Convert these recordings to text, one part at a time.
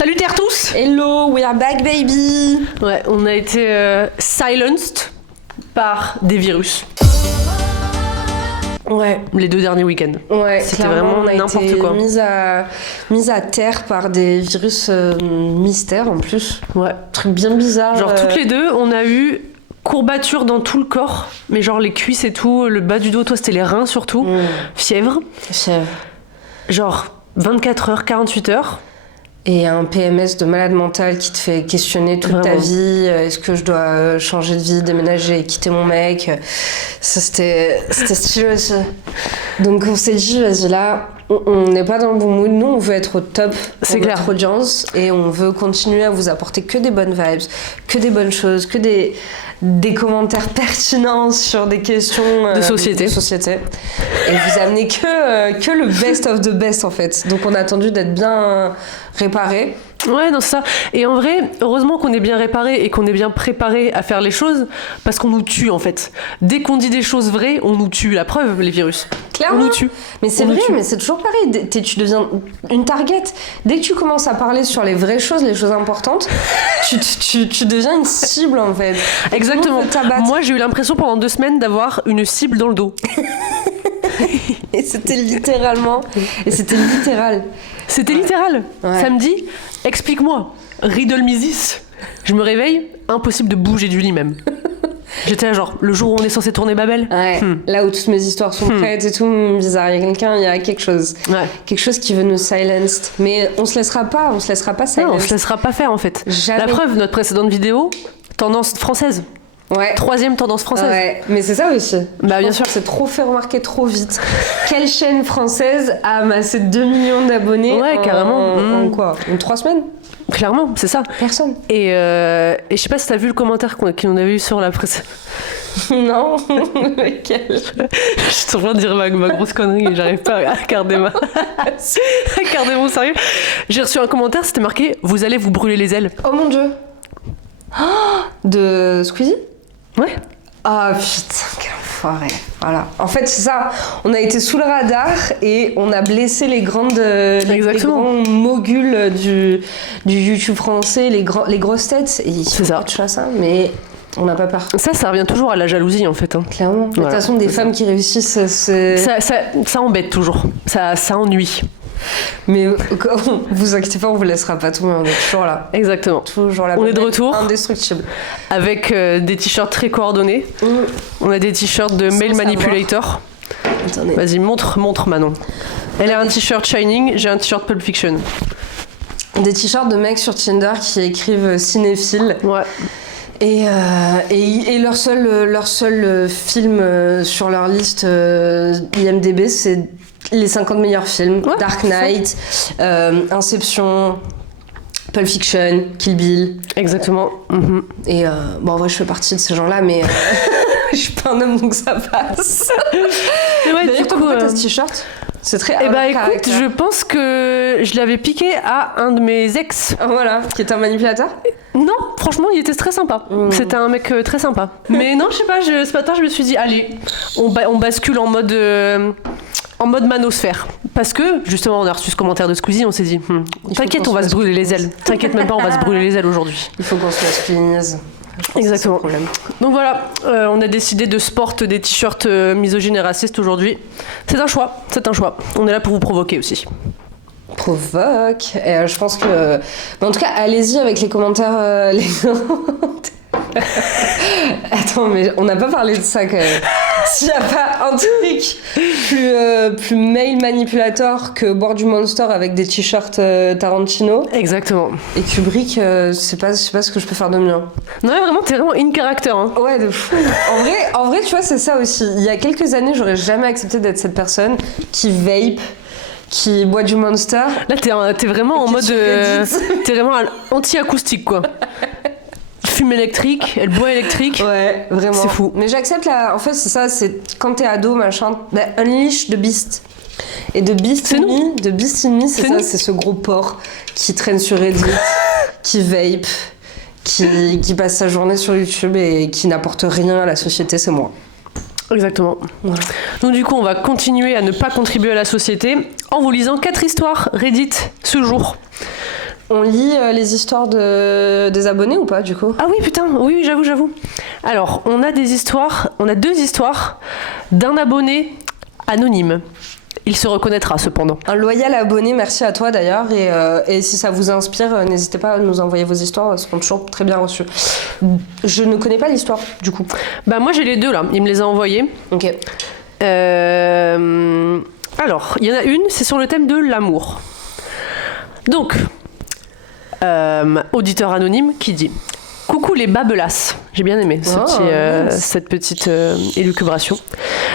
Salutaires tous. Hello, we are back baby. Ouais, on a été silenced par des virus. Ouais, les 2 derniers week-ends. Ouais, c'était vraiment n'importe quoi. Mise à terre par des virus mystères en plus. Ouais. Truc bien bizarre. Genre toutes les deux, on a eu courbatures dans tout le corps, mais genre les cuisses et tout, le bas du dos, toi c'était les reins surtout. Fièvre. Genre 24 heures, 48 heures. Et un PMS de malade mental qui te fait questionner toute ta vie. Est-ce que je dois changer de vie, déménager, quitter mon mec? Ça, c'était stylé aussi. Donc on s'est dit, vas-y là, on n'est pas dans le bon mood. Nous, on veut être au top pour notre audience. Et on veut continuer à vous apporter que des bonnes vibes, que des bonnes choses, que des commentaires pertinents sur des questions de société. Et vous amenez que le best of the best en fait. Donc on a attendu d'être bien réparé. Ouais, non, c'est ça. Et en vrai, heureusement qu'on est bien réparé et qu'on est bien préparé à faire les choses, parce qu'on nous tue en fait. Dès qu'on dit des choses vraies, on nous tue. La preuve, les virus. Clairement. On nous tue. Mais c'est vrai, mais c'est toujours pareil. Tu deviens une target. Dès que tu commences à parler sur les vraies choses, les choses importantes, tu deviens une cible en fait. Exactement. Moi, j'ai eu l'impression pendant 2 semaines d'avoir une cible dans le dos. Et c'était littéralement. Et c'était littéral. C'était littéral. Ouais. Samedi, explique-moi. Riddle me this. Je me réveille, impossible de bouger du lit même. J'étais là genre, le jour où on est censé tourner Babel. Ouais, là où toutes mes histoires sont prêtes et tout, bizarre, il y a quelque chose. Ouais. Quelque chose qui veut nous silence. Mais on se laissera pas silence. Non, on se laissera pas faire en fait. Jamais. La preuve, notre précédente vidéo, tendance française. Ouais. 3e tendance française. Ouais, mais c'est ça aussi. Bah bien sûr. C'est trop fait remarquer trop vite. Quelle chaîne française a amassé 2 millions d'abonnés carrément. En quoi? En 3 semaines? Clairement, c'est ça. Personne. Et je sais pas si t'as vu le commentaire qu'on avait eu sur la presse. Non. Lequel? Je suis en train de dire ma grosse connerie et j'arrive pas à garder mon sérieux. J'ai reçu un commentaire, c'était marqué « Vous allez vous brûler les ailes ». Oh mon Dieu. De Squeezie? Ouais. Ah putain, quel enfoiré. Voilà. En fait, c'est ça. On a été sous le radar et on a blessé les grands moguls du YouTube français, les grosses têtes. Et c'est ça. Ça, mais on n'a pas peur. Ça revient toujours à la jalousie en fait. Hein. Clairement. De toute façon, des femmes qui réussissent, c'est... Ça embête toujours. Ça ennuie. Mais vous inquiétez pas, on vous laissera pas tomber, on est toujours là. Exactement. Toujours là. On est de retour. Indestructible. Avec des t-shirts très coordonnés. On a des t-shirts de Male Manipulator. Attendez. Vas-y, montre Manon. Elle a un t-shirt Shining, j'ai un t-shirt Pulp Fiction. Des t-shirts de mecs sur Tinder qui écrivent cinéphile. Ouais. Et leur seul film sur leur liste IMDb, c'est les 50 meilleurs films. Ouais, Dark Knight, Inception, Pulp Fiction, Kill Bill. Exactement. Et bon, en vrai, je fais partie de ces gens-là, mais je suis pas un homme, donc ça passe. Ouais, d'ailleurs, pourquoi t'as ce t-shirt? C'est très... écoute, je pense que je l'avais piqué à un de mes ex. Voilà, qui est un manipulateur? Non, franchement, il était très sympa. C'était un mec très sympa. Mais non, je sais pas, ce matin, je me suis dit, allez, on bascule en mode manosphère. Parce que, justement, on a reçu ce commentaire de Squeezie, on s'est dit, t'inquiète, on va se brûler les ailes. T'inquiète même pas, on va se brûler les ailes aujourd'hui. Il faut qu'on se masculinise. Exactement. Donc voilà, on a décidé de sporter des t-shirts misogynes et racistes aujourd'hui. C'est un choix. On est là pour vous provoquer aussi. Provoque. Et je pense que... Mais en tout cas, allez-y avec les commentaires. Attends, mais on n'a pas parlé de ça quand même. S'il n'y a pas un truc plus male manipulator que boire du Monster avec des t-shirts Tarantino. Exactement. Et Kubrick, c'est pas ce que je peux faire de mieux. Non, vraiment, t'es vraiment in character. Hein. Ouais, de fou. En vrai, tu vois, c'est ça aussi. Il y a quelques années, j'aurais jamais accepté d'être cette personne qui vape, qui boit du Monster. Là, t'es vraiment en mode... t'es vraiment anti-acoustique, quoi. Fume électrique, elle boit électrique. Ouais, vraiment. C'est fou. Mais j'accepte en fait, c'est ça, c'est quand t'es ado, machin. Unleash the Beast. Et de Beast in Me, c'est ça, c'est ce gros porc qui traîne sur Reddit, qui vape, qui passe sa journée sur YouTube et qui n'apporte rien à la société, c'est moi. Exactement. Voilà. Donc du coup, on va continuer à ne pas contribuer à la société en vous lisant 4 histoires Reddit ce jour. On lit les histoires des abonnés ou pas, du coup? Ah oui, putain, oui, j'avoue. Alors, on a deux histoires d'un abonné anonyme. Il se reconnaîtra cependant. Un loyal abonné, merci à toi d'ailleurs. Et si ça vous inspire, n'hésitez pas à nous envoyer vos histoires, elles seront toujours très bien reçues. Je ne connais pas l'histoire, du coup. Bah moi j'ai les deux là, il me les a envoyés. Ok. Alors, il y en a une, c'est sur le thème de l'amour. Donc, auditeur anonyme qui dit: coucou les babelasses. J'ai bien aimé cette petite élucubration.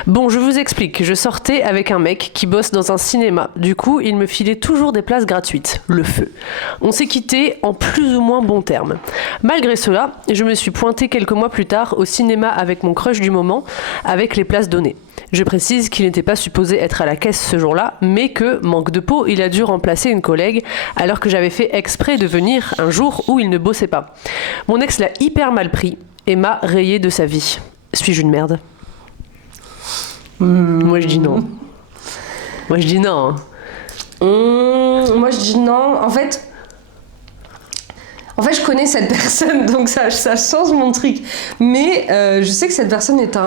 Bon, je vous explique. Je sortais avec un mec qui bosse dans un cinéma. Du coup, il me filait toujours des places gratuites. Le feu. On s'est quittés en plus ou moins bons termes. Malgré cela, je me suis pointée quelques mois plus tard au cinéma avec mon crush du moment, avec les places données. Je précise qu'il n'était pas supposé être à la caisse ce jour-là, mais que, manque de peau, il a dû remplacer une collègue, alors que j'avais fait exprès de venir un jour où il ne bossait pas. Mon ex l'a hyper mal pris et m'a rayé de sa vie. Suis-je une merde ? Moi je dis non. Moi je dis non. Moi je dis non. En fait, je connais cette personne, donc ça change mon truc. Mais je sais que cette personne est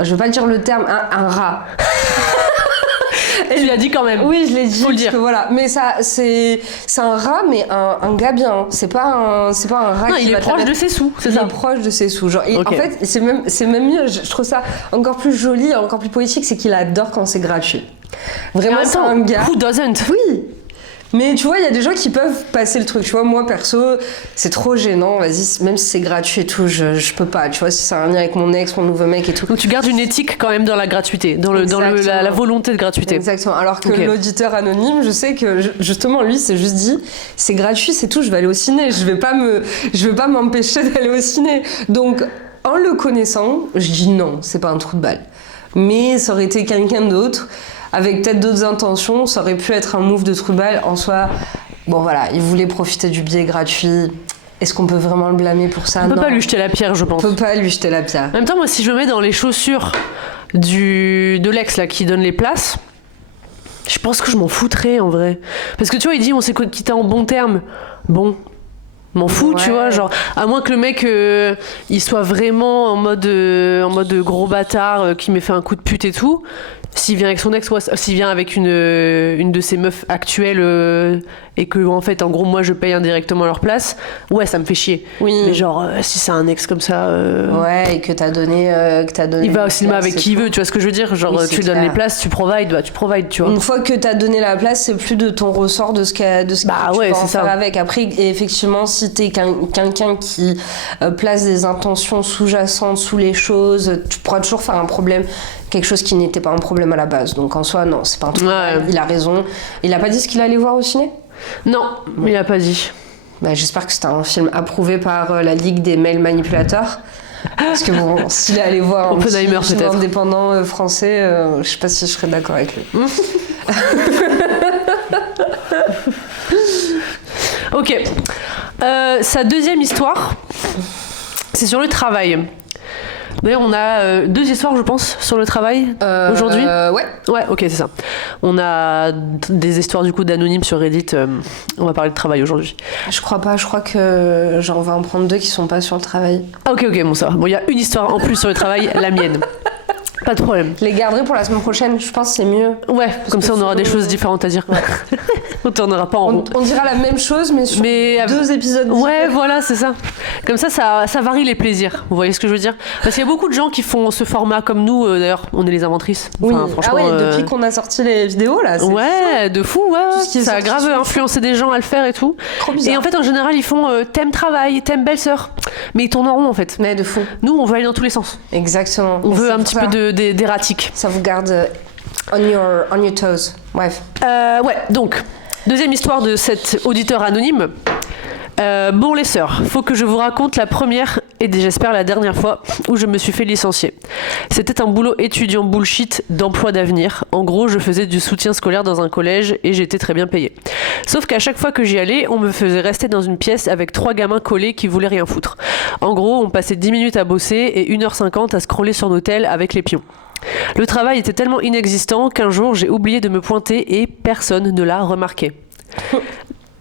je veux pas dire le terme, un rat. Et tu l'as dit quand même. Oui, je l'ai dit. Faut le dire. Voilà. Mais ça, c'est un rat, mais un gars bien. C'est pas un rat. Non, il est proche de ses sous, c'est ça. Il est proche de ses sous. Genre, en fait, c'est même mieux. Je trouve ça encore plus joli, encore plus poétique, c'est qu'il adore quand c'est gratuit. Vraiment, c'est un gars. Who doesn't? Oui. Mais tu vois, il y a des gens qui peuvent passer le truc. Tu vois, moi, perso, c'est trop gênant. Vas-y, même si c'est gratuit et tout, je peux pas. Tu vois, si c'est un lien avec mon ex, mon nouveau mec et tout. Donc tu gardes une éthique quand même dans la gratuité, dans la volonté de gratuité. Exactement. Alors que l'auditeur anonyme, je sais que justement, lui, c'est juste dit, c'est gratuit, c'est tout, je vais aller au ciné. Je vais pas m'empêcher d'aller au ciné. Donc, en le connaissant, je dis non, c'est pas un trou de balle. Mais ça aurait été quelqu'un d'autre, avec peut-être d'autres intentions, ça aurait pu être un move de trou de balle. En soi, bon voilà, il voulait profiter du billet gratuit. Est-ce qu'on peut vraiment le blâmer pour ça? On peut pas lui jeter la pierre, je pense. On peut pas lui jeter la pierre. En même temps, moi, si je me mets dans les chaussures de l'ex là qui donne les places, je pense que je m'en foutrais en vrai. Parce que tu vois, il dit on s'est quitté en bons termes. Bon, m'en fous, tu vois, genre à moins que le mec il soit vraiment en mode gros bâtard qui m'ait fait un coup de pute et tout. S'il vient avec son ex, s'il vient avec une de ses meufs actuelles et que en fait en gros moi je paye indirectement leur place, ouais, ça me fait chier. Oui. Mais genre si c'est un ex comme ça ouais, et que t'as donné il va au cinéma avec qui il veut, tu vois ce que je veux dire, genre oui, tu lui donnes les places, tu provides, tu vois. Une fois que t'as donné la place, c'est plus de ton ressort de ce que tu peux en faire avec. Après, effectivement, si t'es quelqu'un qui place des intentions sous-jacentes sous les choses, tu pourras toujours faire un problème, quelque chose qui n'était pas un problème à la base. Donc en soi, non, c'est pas un truc. Ouais. Il a raison. Il a pas dit ce qu'il allait voir au ciné? Non, il a pas dit. Bah, j'espère que c'était un film approuvé par la Ligue des mails manipulateurs. Parce que bon, s'il est allé voir un film indépendant français, je sais pas si je serais d'accord avec lui. Ok. Sa deuxième histoire, c'est sur le travail. D'ailleurs, on a deux histoires, je pense, sur le travail aujourd'hui. Ouais, ok, c'est ça. On a des histoires du coup d'anonymes sur Reddit. On va parler de travail aujourd'hui. Je crois pas. Je crois que on va en prendre deux qui sont pas sur le travail. Ah, ok, bon ça. Bon, il y a une histoire en plus sur le travail, la mienne. Pas de problème. Je les garderai pour la semaine prochaine, je pense que c'est mieux. Ouais, comme ça on aura des choses différentes à dire. Ouais. On tournera pas en rond. On dira la même chose, mais sur deux épisodes différents. Ouais, voilà, c'est ça. Comme ça varie les plaisirs. Vous voyez ce que je veux dire? Parce qu'il y a beaucoup de gens qui font ce format comme nous. D'ailleurs, on est les inventrices. Oui. Enfin, franchement, ah ouais, depuis qu'on a sorti les vidéos, là. Ouais, de fou, ouais. Ça a grave influencé des gens à le faire et tout. Trop bizarre. Et en fait, en général, ils font thème travail, thème belle-sœur. Mais ils tournent en rond, en fait. Mais de fou. Nous, on veut aller dans tous les sens. Exactement. On veut un petit peu d'erratique. Ça vous garde on your toes. Bref. Ouais, donc, deuxième histoire de cet auditeur anonyme. Bon les sœurs, faut que je vous raconte la première et j'espère la dernière fois où je me suis fait licencier. C'était un boulot étudiant bullshit d'emploi d'avenir. En gros, je faisais du soutien scolaire dans un collège et j'étais très bien payée. Sauf qu'à chaque fois que j'y allais, on me faisait rester dans une pièce avec 3 gamins collés qui voulaient rien foutre. En gros, on passait 10 minutes à bosser et 1h50 à scroller sur nos tels avec les pions. Le travail était tellement inexistant qu'un jour j'ai oublié de me pointer et personne ne l'a remarqué.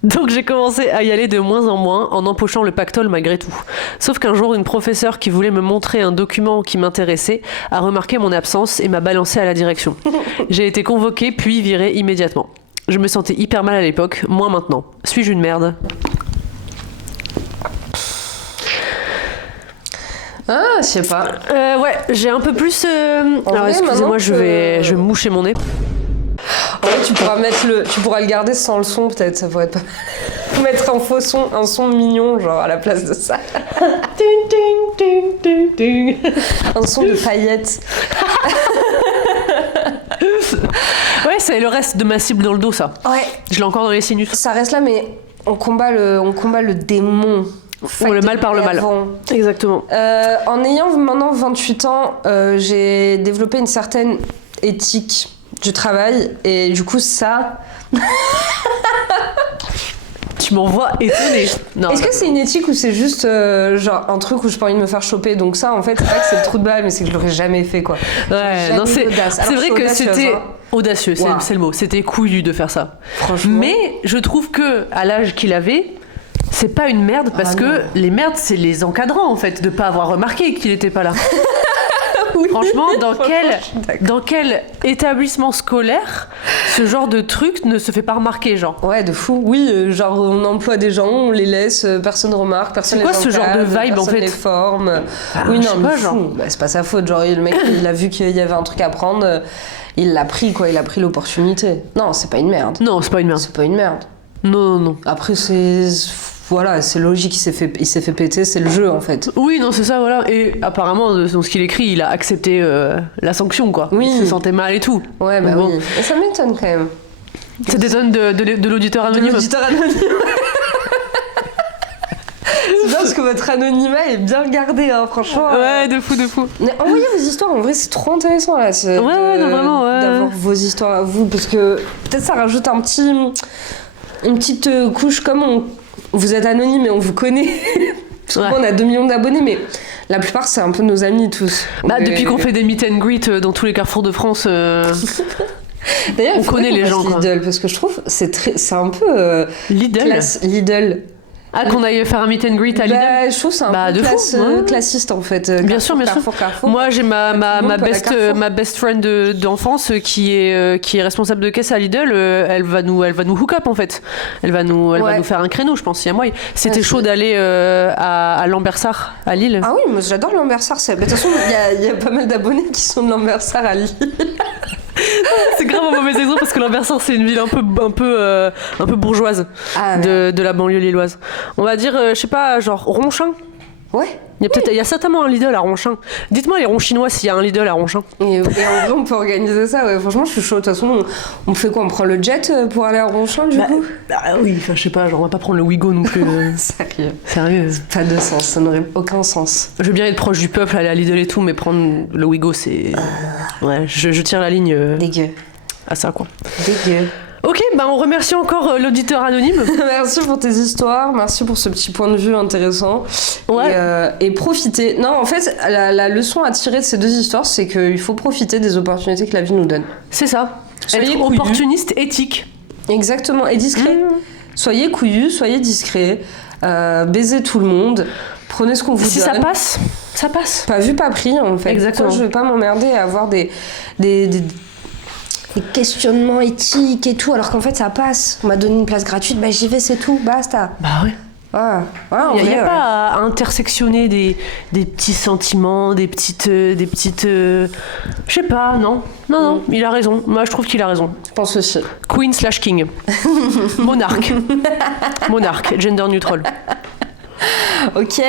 Donc j'ai commencé à y aller de moins en moins en empochant le pactole malgré tout. Sauf qu'un jour, une professeure qui voulait me montrer un document qui m'intéressait a remarqué mon absence et m'a balancé à la direction. J'ai été convoquée puis virée immédiatement. Je me sentais hyper mal à l'époque, moins maintenant. Suis-je une merde ? Ah, je sais pas. Ouais, j'ai un peu plus... Alors vrai, excusez-moi, je vais moucher mon nez. En vrai, tu pourras le garder sans le son, peut-être, ça pourrait être pas mal. Mettre un son mignon, genre, à la place de ça. Un son de paillettes. Ouais, c'est le reste de ma cible dans le dos, ça. Ouais. Je l'ai encore dans les sinus. Ça reste là, mais on combat le démon. Ou le mal par le mal. Exactement. En ayant maintenant 28 ans, j'ai développé une certaine éthique du travail et du coup ça... Tu m'envoies étonnée. Non, Est-ce que c'est une éthique ou c'est juste genre un truc où j'ai pas envie de me faire choper? Donc ça en fait c'est pas que c'est le trou de balle mais c'est que je l'aurais jamais fait quoi. Ouais, non, c'est vrai que c'était audacieux, Wow. c'est le mot. C'était couillu de faire ça. Franchement. Mais je trouve que à l'âge qu'il avait, c'est pas une merde parce que les merdes c'est les encadrants en fait de pas avoir remarqué qu'il était pas là. Oui. Franchement, dans quel établissement scolaire ce genre de truc ne se fait pas remarquer, genre? Ouais, de fou. Oui, genre on emploie des gens, on les laisse, personne remarque, personne C'est quoi les ce genre de encadre, vibe, en personne fait les forme. Enfin, oui, je non, sais mais pas, fou. genre. Bah, c'est pas sa faute. Genre le mec, il a vu qu'il y avait un truc à prendre, il l'a pris quoi, il a pris l'opportunité. Non, c'est pas une merde. Non, c'est pas une merde. C'est pas une merde. Non. Après voilà, c'est logique, il s'est fait péter, c'est le jeu en fait. Oui, non, c'est ça, voilà. Et apparemment, dans ce qu'il écrit, il a accepté la sanction, quoi. Oui. Il se sentait mal et tout. Ouais, bah Bon. oui. Et ça m'étonne quand même. Ça t'étonne de l'auditeur anonyme? L'auditeur anonyme. C'est bien parce que votre anonymat est bien gardé, hein, franchement. Ouais, de fou. Mais envoyez vos histoires, en vrai c'est trop intéressant là. Ouais, non, vraiment, ouais. D'avoir vos histoires à vous, parce que peut-être ça rajoute une petite couche comme vous êtes anonyme et on vous connaît. Souvent on a 2 millions d'abonnés, mais la plupart c'est un peu nos amis tous. Bah, depuis qu'on fait des meet and greet dans tous les carrefours de France, D'ailleurs, on connaît les gens, quoi. Lidl, parce que je trouve c'est un peu Lidl. classe Lidl. Ah, qu'on aille faire un meet and greet à Lidl. Bah, je trouve que c'est un peu de fou, ouais. classiste en fait. Bien sûr. Carrefour. Moi, j'ai ma Carrefour. best friend d'enfance qui est responsable de caisse à Lidl. Elle va nous hook up en fait. Elle va nous faire un créneau, je pense. Il y a moyen. C'était chaud d'aller à Lambersart, à Lille. Ah oui, moi j'adore Lambersart. De toute façon, il y a pas mal d'abonnés qui sont de Lambersart à Lille. C'est grave un mauvais exemple parce que Lambersart c'est une ville un peu bourgeoise de la banlieue lilloise. On va dire, je sais pas, genre Ronchin. Ouais. Il y a certainement un Lidl à Ronchin. Dites-moi les Ronchinois s'il y a un Lidl à Ronchin. Et en vrai, on peut organiser ça. Ouais. Franchement, je suis chaud. De toute façon, on fait quoi? On prend le jet pour aller à Ronchin du coup? Oui, enfin je sais pas, genre on va pas prendre le Ouigo non plus. Sérieux. Pas de sens, ça n'aurait aucun sens. Je veux bien être proche du peuple, aller à Lidl et tout, mais prendre le Ouigo c'est... Ouais, je tire la ligne Dégueu. à ça quoi. Dégueu. Ok, bah on remercie encore l'auditeur anonyme. Merci pour tes histoires, merci pour ce petit point de vue intéressant. Ouais. Et profiter. Non, en fait, la leçon à tirer de ces deux histoires, c'est qu'il faut profiter des opportunités que la vie nous donne. C'est ça. Soyez Être couillu. opportuniste, éthique. Exactement, et discret. Soyez couillus, soyez discrets, baisez tout le monde, prenez ce qu'on vous Si donne. ça passe, ça passe. Pas vu, pas pris, en fait. Exactement. Pourquoi je vais pas m'emmerder à avoir des questionnements éthiques et tout, alors qu'en fait ça passe. On m'a donné une place gratuite, bah j'y vais, c'est tout, basta. Bah ouais. Il Il n'y a pas à intersectionner des petits sentiments, des petites... je sais pas, non, il a raison. Moi, je trouve qu'il a raison. Je pense aussi. Queen/king. Monarque, gender neutral. Ok,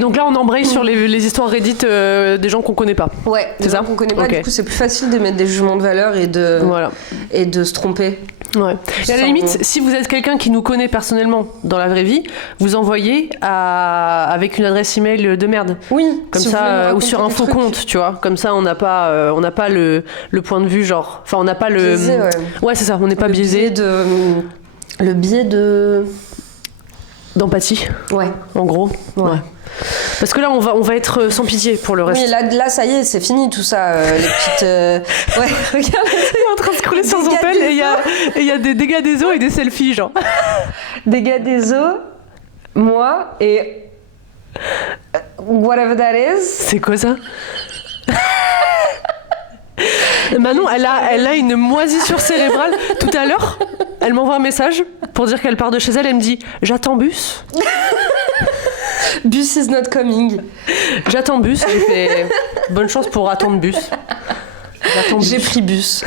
donc là, on embraye sur les histoires Reddit des gens qu'on connaît pas. Ouais, c'est des ça gens qu'on connaît pas, Ok. du coup c'est plus facile d'émettre des jugements de valeur et de se tromper. Ouais. Et à la limite, si vous êtes quelqu'un qui nous connaît personnellement dans la vraie vie, vous envoyez avec une adresse email de merde. Oui. Comme si vous voulez me ça, ou raconter sur un des faux trucs. compte, tu vois. Comme ça, on n'a pas le point de vue, genre. Enfin, on n'a pas le. Biaisé, ouais. Ouais, c'est ça, on n'est pas biaisé. Le biais de. D'empathie, Ouais. en gros. Ouais. Parce que là, on va être sans pitié pour le reste. Oui, là, ça y est, c'est fini tout ça. Les petites. Ouais, regarde. Il est en train de scroller sur son pen et il y a des dégâts des eaux et des selfies, genre. Dégâts des eaux, moi et. Whatever that is. C'est quoi ça? Manon, elle a une moisissure cérébrale. Tout à l'heure, elle m'envoie un message pour dire qu'elle part de chez elle. Elle me dit « J'attends bus ». Bus is not coming. J'attends bus. J'ai fait bonne chance pour attendre bus. J'ai pris bus.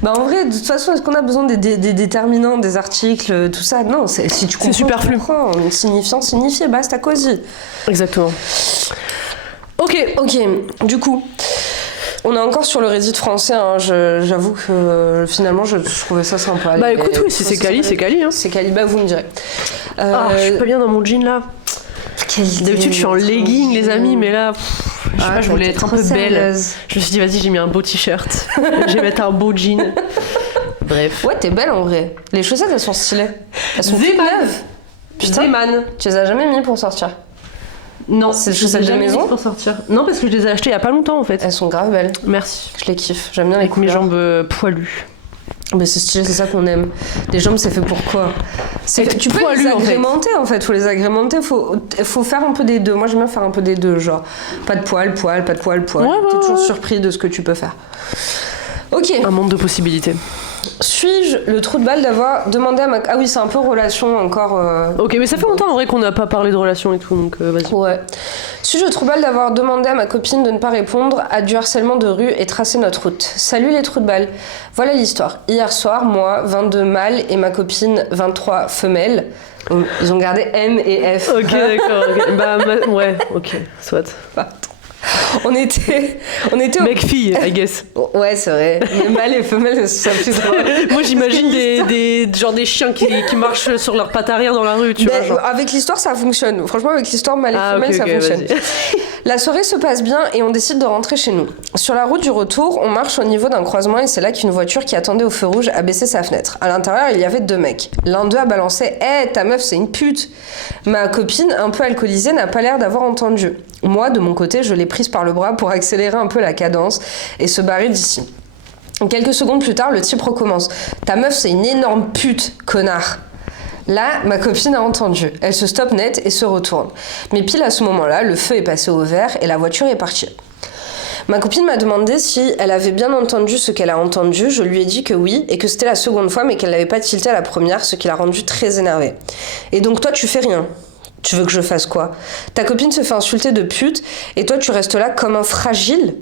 Bah en vrai, de toute façon, est-ce qu'on a besoin des déterminants, des articles, tout ça? Non, si tu comprends, c'est superflu. Signifiant, signifié, basta cosy. Exactement. Ok, du coup... On est encore sur le Reddit français, hein. J'avoue que finalement je trouvais ça sympa. Bah écoute, oui, si c'est quali, c'est quali. Hein. C'est quali, bah vous me direz. Je suis pas bien dans mon jean là. D'habitude je suis en legging les amis, mais là, je sais pas, je voulais être un peu belle. Je me suis dit vas-y, j'ai mis un beau t-shirt, je vais mettre un beau jean. Bref. Ouais, t'es belle en vrai. Les chaussettes elles sont stylées. Elles sont toutes neuves. Putain, Zeman. Tu les as jamais mis pour sortir? Non, c'est des chaussettes de maison pour sortir. Non, parce que je les ai achetées il y a pas longtemps en fait. Elles sont grave belles. Merci. Je les kiffe. J'aime bien les avec mes jambes poilues. Mais c'est stylé, c'est ça qu'on aime. Les jambes, c'est fait pour quoi? Tu peux les agrémenter en fait. Faut les agrémenter. Faut faire un peu des deux. Moi, j'aime bien faire un peu des deux, genre pas de poils, pas de poils. Ouais, t'es toujours surpris de ce que tu peux faire. Ok. Un monde de possibilités. Suis-je le trou de balle d'avoir demandé à ma... Ah oui, c'est un peu relation encore... Ok, mais ça fait longtemps en vrai qu'on n'a pas parlé de relation et tout, donc vas-y. Ouais. Suis-je le trou de balle d'avoir demandé à ma copine de ne pas répondre à du harcèlement de rue et tracer notre route? Salut les trous de balle. Voilà l'histoire. Hier soir, moi, 22 mâles et ma copine, 23 femelles. Ils ont gardé M et F. Ok, d'accord. Okay. Bah, ouais, ok, soit. On était mec-fille, I guess. Ouais, c'est vrai. Mais mâles et femelles, c'est plus drôle. Moi, j'imagine des chiens qui marchent sur leurs pattes arrière dans la rue, tu vois. Genre. Avec l'histoire, ça fonctionne. Franchement, avec l'histoire mâles et femelles, ça fonctionne. La soirée se passe bien et on décide de rentrer chez nous. Sur la route du retour, on marche au niveau d'un croisement et c'est là qu'une voiture qui attendait au feu rouge a baissé sa fenêtre. À l'intérieur, il y avait 2 mecs. L'un d'eux a balancé « Hé, ta meuf, c'est une pute !» Ma copine, un peu alcoolisée, n'a pas l'air d'avoir entendu. Moi, de mon côté, je l'ai prise par le bras pour accélérer un peu la cadence et se barrer d'ici. Quelques secondes plus tard, le type recommence. « Ta meuf, c'est une énorme pute, connard !» Là, ma copine a entendu. Elle se stoppe net et se retourne. Mais pile à ce moment-là, le feu est passé au vert et la voiture est partie. Ma copine m'a demandé si elle avait bien entendu ce qu'elle a entendu. Je lui ai dit que oui et que c'était la seconde fois mais qu'elle n'avait pas tilté à la première, ce qui l'a rendue très énervée. Et donc toi, tu fais rien. Tu veux que je fasse quoi? Ta copine se fait insulter de pute et toi tu restes là comme un fragile?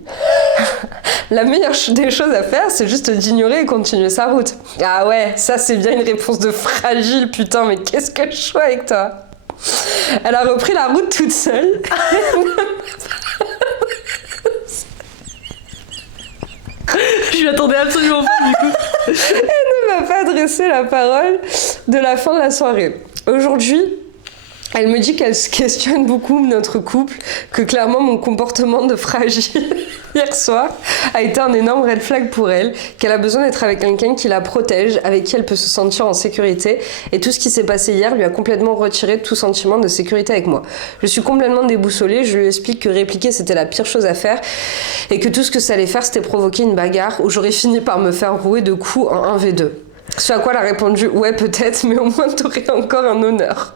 La meilleure des choses à faire, c'est juste d'ignorer et continuer sa route. Ah ouais, ça c'est bien une réponse de fragile, putain, mais qu'est-ce que je suis avec toi? Elle a repris la route toute seule. Je l'attendais absolument pas du coup. Elle ne m'a pas adressé la parole de la fin de la soirée. Aujourd'hui, elle me dit qu'elle se questionne beaucoup notre couple, que clairement mon comportement de fragile hier soir a été un énorme red flag pour elle, qu'elle a besoin d'être avec quelqu'un qui la protège, avec qui elle peut se sentir en sécurité, et tout ce qui s'est passé hier lui a complètement retiré tout sentiment de sécurité avec moi. Je suis complètement déboussolée, je lui explique que répliquer c'était la pire chose à faire, et que tout ce que ça allait faire c'était provoquer une bagarre où j'aurais fini par me faire rouer de coups en 1v2. Ce à quoi elle a répondu « Ouais, peut-être, mais au moins t'aurais encore un honneur. »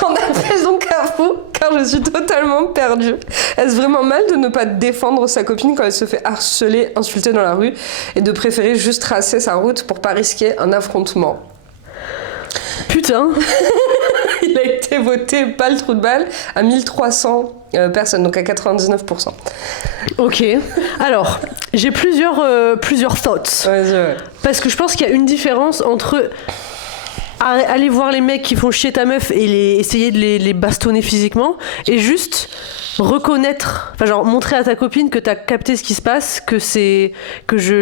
J'en appelle donc à vous, car je suis totalement perdue. Est-ce vraiment mal de ne pas défendre sa copine quand elle se fait harceler, insulter dans la rue, et de préférer juste tracer sa route pour pas risquer un affrontement? Putain. Il a été voté pas le trou de balle à 1300 personnes, donc à 99%. Ok. Alors, j'ai plusieurs thoughts. Ouais. Parce que je pense qu'il y a une différence entre aller voir les mecs qui font chier ta meuf et essayer de les bastonner physiquement et juste reconnaître, enfin genre montrer à ta copine que t'as capté ce qui se passe, que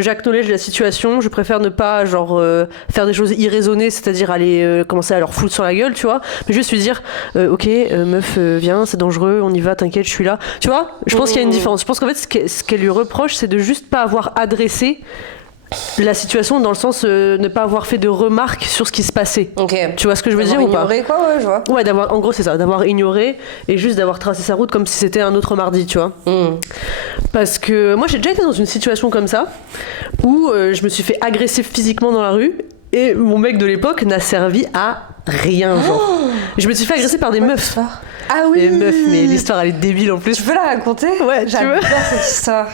j'acknowledge la situation, je préfère ne pas genre faire des choses irraisonnées, c'est-à-dire aller commencer à leur foutre sur la gueule, tu vois, mais juste lui dire ok meuf viens, c'est dangereux, on y va, t'inquiète, je suis là, tu vois. Je pense qu'il y a une différence. Je pense qu'en fait ce qu'elle lui reproche, c'est de juste pas avoir adressé la situation dans le sens ne pas avoir fait de remarques sur ce qui se passait. Ok. Tu vois ce que je veux dire ou pas? Ignoré, quoi, ouais, je vois. Ouais, en gros, c'est ça, d'avoir ignoré et juste d'avoir tracé sa route comme si c'était un autre mardi, tu vois. Parce que moi, j'ai déjà été dans une situation comme ça où je me suis fait agresser physiquement dans la rue et mon mec de l'époque n'a servi à rien, genre. Je me suis fait agresser par des meufs. Ah oui. Des meufs, mais l'histoire elle est débile en plus. Tu peux la raconter? Ouais, j'adore cette histoire.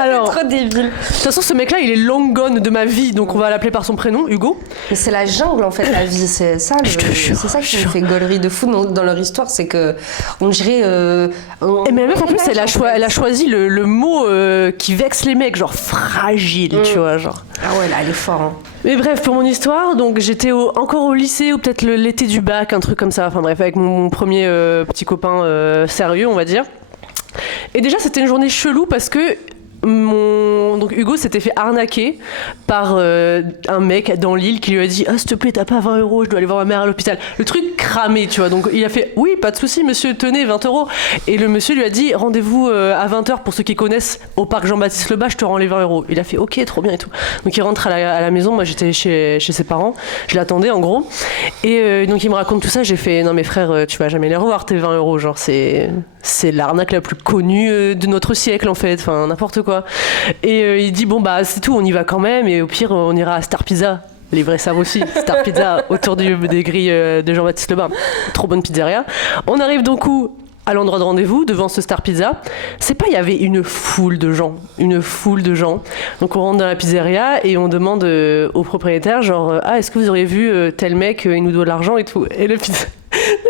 Alors, trop débile. De toute façon, ce mec-là, il est long gone de ma vie, donc on va l'appeler par son prénom, Hugo. Mais c'est la jungle en fait, la vie, c'est ça. C'est ça qui me fait gaulerie de fou dans leur histoire, c'est que on dirait. Et mais la meuf en plus, elle a choisi le mot qui vexe les mecs, genre fragile, tu vois, genre. Ah ouais, là, elle est forte. Hein. Mais bref, pour mon histoire, donc j'étais encore au lycée ou peut-être l'été du bac, un truc comme ça. Enfin bref, avec mon premier petit copain sérieux, on va dire. Et déjà, c'était une journée chelou parce que donc Hugo s'était fait arnaquer par un mec dans l'île qui lui a dit « Ah, s'il te plaît, t'as pas 20 €, je dois aller voir ma mère à l'hôpital. » Le truc cramé, tu vois. Donc il a fait « Oui, pas de souci, monsieur, tenez, 20 €. » Et le monsieur lui a dit « Rendez-vous à 20h pour ceux qui connaissent au parc Jean-Baptiste Lebas, je te rends les 20 €. » Il a fait « Ok, trop bien et tout. » Donc il rentre à la maison, moi j'étais chez ses parents, je l'attendais en gros. Et donc il me raconte tout ça, j'ai fait « Non mais frère, tu vas jamais les revoir tes 20 €, genre c'est l'arnaque la plus connue de notre siècle en fait, enfin n'importe quoi. Et il dit bon bah c'est tout, on y va quand même et au pire on ira à Star Pizza. Les vrais savent aussi, Star Pizza autour des grilles de Jean-Baptiste Lebas. Trop bonne pizzeria. On arrive donc à l'endroit de rendez-vous, devant ce Star Pizza. C'est pas, il y avait une foule de gens. Donc on rentre dans la pizzeria et on demande au propriétaire genre ah est-ce que vous auriez vu tel mec, il nous doit de l'argent et tout. Et le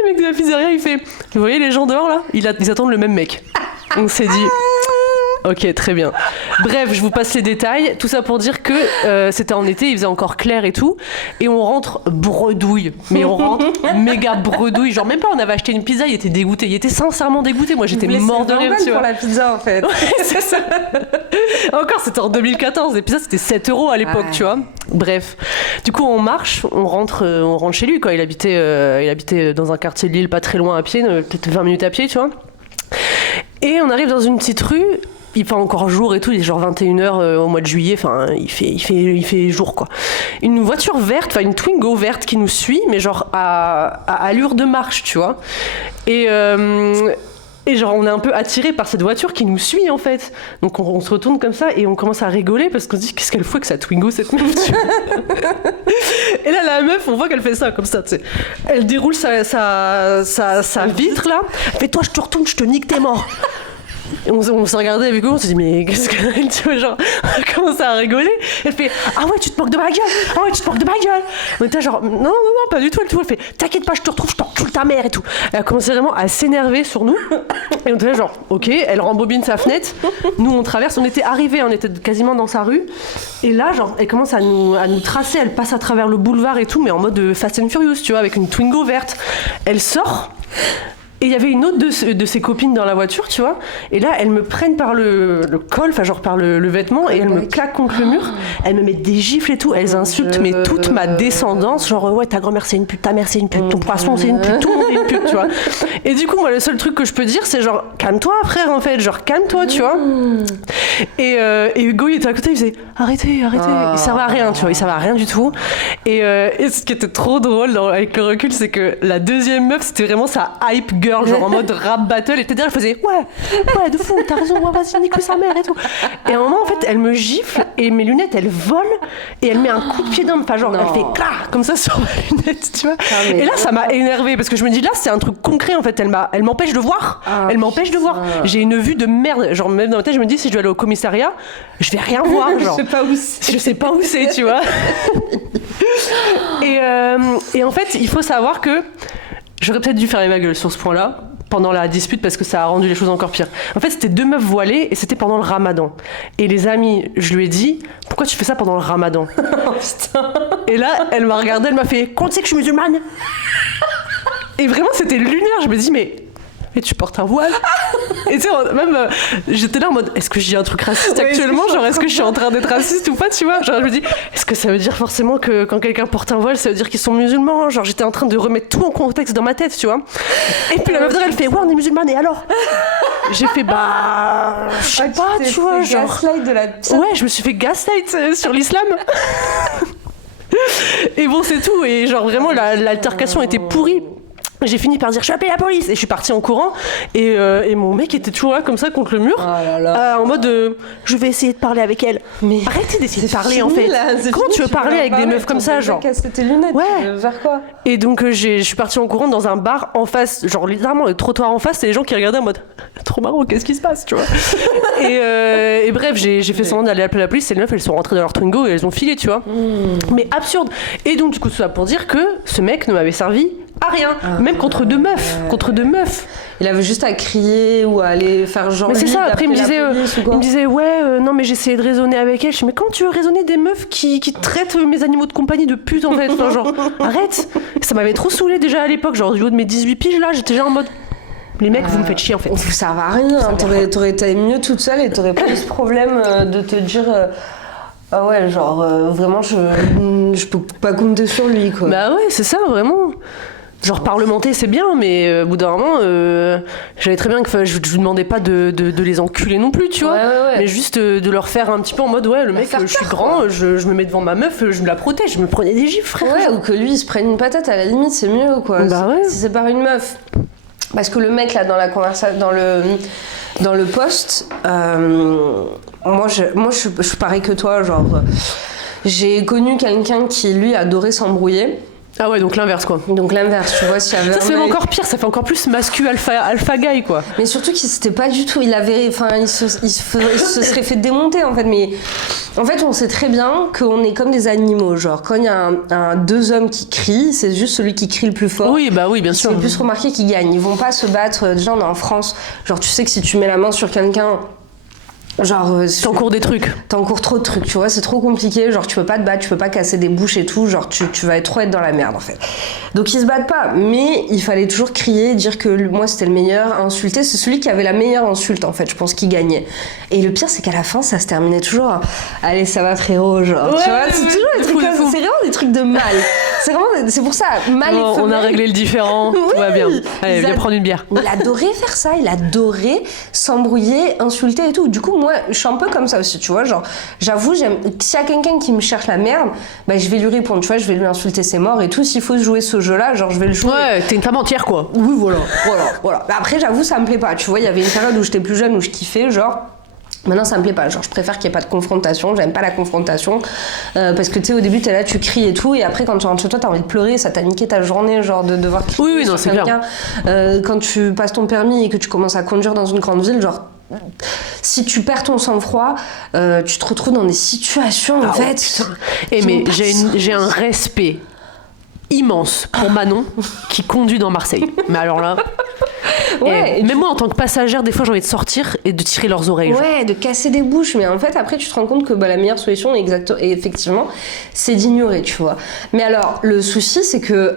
mec de la pizzeria il fait vous voyez les gens dehors là, ils attendent le même mec. On s'est dit ok, très bien. Bref, je vous passe les détails. Tout ça pour dire que c'était en été, il faisait encore clair et tout. Et on rentre bredouille. Mais on rentre méga bredouille. Genre, même pas, on avait acheté une pizza, il était dégoûté. Il était sincèrement dégoûté. Moi, j'étais mort de rire. C'est pour la pizza, en fait. Ouais, c'est ça. Encore, c'était en 2014. Les pizzas, c'était 7 € à l'époque, tu vois. Bref. Du coup, on marche, on rentre chez lui, quoi. Il habitait dans un quartier de Lille, pas très loin à pied, peut-être 20 minutes à pied, tu vois. Et on arrive dans une petite rue. Il fait encore jour et tout, il est genre 21h au mois de juillet, enfin il fait jour quoi. Une voiture verte, enfin une Twingo verte qui nous suit, mais genre à allure de marche, tu vois. Et genre on est un peu attiré par cette voiture qui nous suit en fait. Donc on se retourne comme ça et on commence à rigoler parce qu'on se dit qu'est-ce qu'elle fout avec sa Twingo cette meuf, tu vois. Et là la meuf on voit qu'elle fait ça comme ça, tu sais. Elle déroule sa vitre là, elle fait toi je te retourne, je te nique, t'es mort. Et on s'est regardé avec eux, on s'est dit mais qu'est-ce qu'elle, tu vois, genre on commence à rigoler. Elle fait ah ouais tu te moques de ma gueule, on était genre non pas du tout, elle fait t'inquiète pas je te retrouve, je t'encule ta mère et tout. Elle a commencé vraiment à s'énerver sur nous et on était là genre ok, elle rembobine sa fenêtre, nous on traverse, on était arrivés, on était quasiment dans sa rue et là genre elle commence à nous tracer, elle passe à travers le boulevard et tout mais en mode Fast and Furious, tu vois, avec une Twingo verte. Elle sort. Et il y avait une autre de ses copines dans la voiture, tu vois. Et là, elles me prennent par le col, enfin genre par le vêtement, et elles me claquent contre le mur. Elles me mettent des gifles et tout. Elles insultent mais toute ma descendance, genre ouais ta grand-mère c'est une pute, ta mère c'est une pute, ton poisson c'est une pute, tout le monde est une pute, tu vois. Et du coup, moi le seul truc que je peux dire, c'est genre calme-toi frère en fait, genre calme-toi, tu vois. Et Hugo il était à côté, il faisait arrêtez. Il servait à rien, tu vois, il servait à rien du tout. Et ce qui était trop drôle avec le recul, c'est que la deuxième meuf, c'était vraiment sa hype girl. Genre en mode rap battle, et derrière elle faisait ouais de fou, t'as raison, ouais, vas-y nique sa mère et tout. Et à un moment en fait elle me gifle et mes lunettes elles volent et elle met un coup de pied dans, enfin genre elle fait clac comme ça sur ma lunette, tu vois. Et là ça m'a énervée parce que je me dis là c'est un truc concret en fait, elle m'empêche de voir, j'ai une vue de merde, genre même dans ma tête je me dis si je dois aller au commissariat je vais rien voir, genre je sais pas où c'est, tu vois. Et en fait il faut savoir que j'aurais peut-être dû fermer ma gueule sur ce point-là pendant la dispute parce que ça a rendu les choses encore pires. En fait, c'était 2 meufs voilées et c'était pendant le ramadan. Et les amis, je lui ai dit « Pourquoi tu fais ça pendant le ramadan ?» Oh putain. Et là, elle m'a regardée, elle m'a fait « Quand tu sais que je suis musulmane ?» Et vraiment, c'était lunaire. Je me dis « Mais mais tu portes un voile. Et tu sais, même, j'étais là en mode, est-ce que je dis un truc raciste actuellement? Genre, est-ce que je suis en train d'être raciste ou pas, tu vois? Genre, je me dis, est-ce que ça veut dire forcément que quand quelqu'un porte un voile, ça veut dire qu'ils sont musulmans? Genre, j'étais en train de remettre tout en contexte dans ma tête, tu vois. Et puis la meuf derrière, elle fait, ouais, on est musulmane, et alors? J'ai fait, bah, je sais pas, tu vois, genre. Gaslight de la pire. Ouais, je me suis fait gaslight sur l'islam. Et bon, c'est tout. Et genre, vraiment, l'altercation était pourrie. J'ai fini par dire je vais appeler la police et je suis partie en courant et mon mec était toujours là comme ça contre le mur en mode je vais essayer de parler avec elle. Mais arrêtez d'essayer de parler en fait. Comment tu veux parler avec des meufs comme ça genre casser tes lunettes, ouais. Vers quoi? Et donc je suis partie en courant dans un bar en face, genre littéralement le trottoir en face, et les gens qui regardaient en mode trop marrant, qu'est-ce qui se passe, tu vois. et bref, j'ai fait semblant d'aller appeler la police et les meufs elles sont rentrées dans leur Twingo et elles ont filé, tu vois. Mais absurde. Et donc du coup tout ça pour dire que ce mec ne m'avait servi à rien, même contre deux meufs. Il avait juste à crier ou à aller faire genre. Mais c'est ça, après il me disait ouais, non mais j'essayais de raisonner avec elle. Je dis mais comment tu veux raisonner des meufs qui traitent mes animaux de compagnie de pute en fait, enfin, genre arrête. Ça m'avait trop saoulé déjà à l'époque, genre du haut de mes 18 piges là, j'étais déjà en mode les mecs vous me faites chier en fait. Vous servez à rien, t'aurais été mieux toute seule et t'aurais pas eu ce problème de te dire ah ouais, genre vraiment je peux pas compter sur lui quoi. Bah ouais, c'est ça vraiment. Genre parlementer c'est bien, mais au bout d'un moment j'avais très bien que je lui demandais pas de les enculer non plus, tu vois, ouais. mais juste de leur faire un petit peu en mode ouais le mec je suis grand, je me mets devant ma meuf, je me la protège, je me prenais des gifles frère. Ouais, ou que lui il se prenne une patate, à la limite c'est mieux quoi. Bah ouais. Si c'est par une meuf. Parce que le mec là dans la conversation, dans le post, moi je suis pareil que toi, genre j'ai connu quelqu'un qui lui adorait s'embrouiller. Ah ouais, donc l'inverse quoi. Donc l'inverse, tu vois, s'il y avait ça fait encore pire, ça fait encore plus mascu alpha guy quoi. Mais surtout qu'il s'était pas du tout, il se serait fait démonter en fait. Mais en fait, on sait très bien qu'on est comme des animaux, genre quand il y a deux hommes qui crient, c'est juste celui qui crie le plus fort. Oui, bah oui, bien sûr. C'est le plus remarqué qui gagne. Ils vont pas se battre. Déjà, on est en France, genre tu sais que si tu mets la main sur quelqu'un. Genre t'encours des trucs, t'encours trop de trucs, tu vois, c'est trop compliqué, genre tu peux pas te battre, tu peux pas casser des bouches et tout, genre tu vas trop être dans la merde en fait. Donc ils se battent pas, mais il fallait toujours crier, dire que moi c'était le meilleur, insulter, c'est celui qui avait la meilleure insulte en fait, je pense qu'il gagnait. Et le pire c'est qu'à la fin ça se terminait toujours allez ça va frérot, genre ouais, tu vois, c'est toujours des trucs comme ça, c'est vraiment des trucs de mal. C'est pour ça, mal et femelle. On a réglé le différent, tout va bien. Allez, viens prendre une bière. Il adorait faire ça, il adorait s'embrouiller, insulter et tout. Du coup, moi, je suis un peu comme ça aussi, tu vois. Genre, j'avoue, s'il y a quelqu'un qui me cherche la merde, bah, je vais lui répondre, tu vois, je vais lui insulter ses morts et tout. S'il faut jouer ce jeu-là, genre, je vais le jouer. Ouais, t'es une femme entière, quoi. Oui, voilà. Bah, après, j'avoue, ça me plaît pas. Tu vois, il y avait une période où j'étais plus jeune, où je kiffais, genre. Maintenant ça me plaît pas, genre je préfère qu'il n'y ait pas de confrontation, j'aime pas la confrontation parce que tu sais au début t'es là, tu cries et tout et après quand tu rentres chez toi t'as envie de pleurer, ça t'a niqué ta journée genre de devoir crier. Oui, non, c'est quelqu'un. Quand tu passes ton permis et que tu commences à conduire dans une grande ville, genre si tu perds ton sang-froid, tu te retrouves dans des situations en fait. Et mais j'ai un respect immense pour Manon qui conduit dans Marseille. Mais alors là... Ouais, même moi en tant que passagère des fois j'ai envie de sortir et de tirer leurs oreilles de casser des bouches, mais en fait après tu te rends compte que la meilleure solution effectivement c'est d'ignorer, tu vois. Mais alors le souci c'est que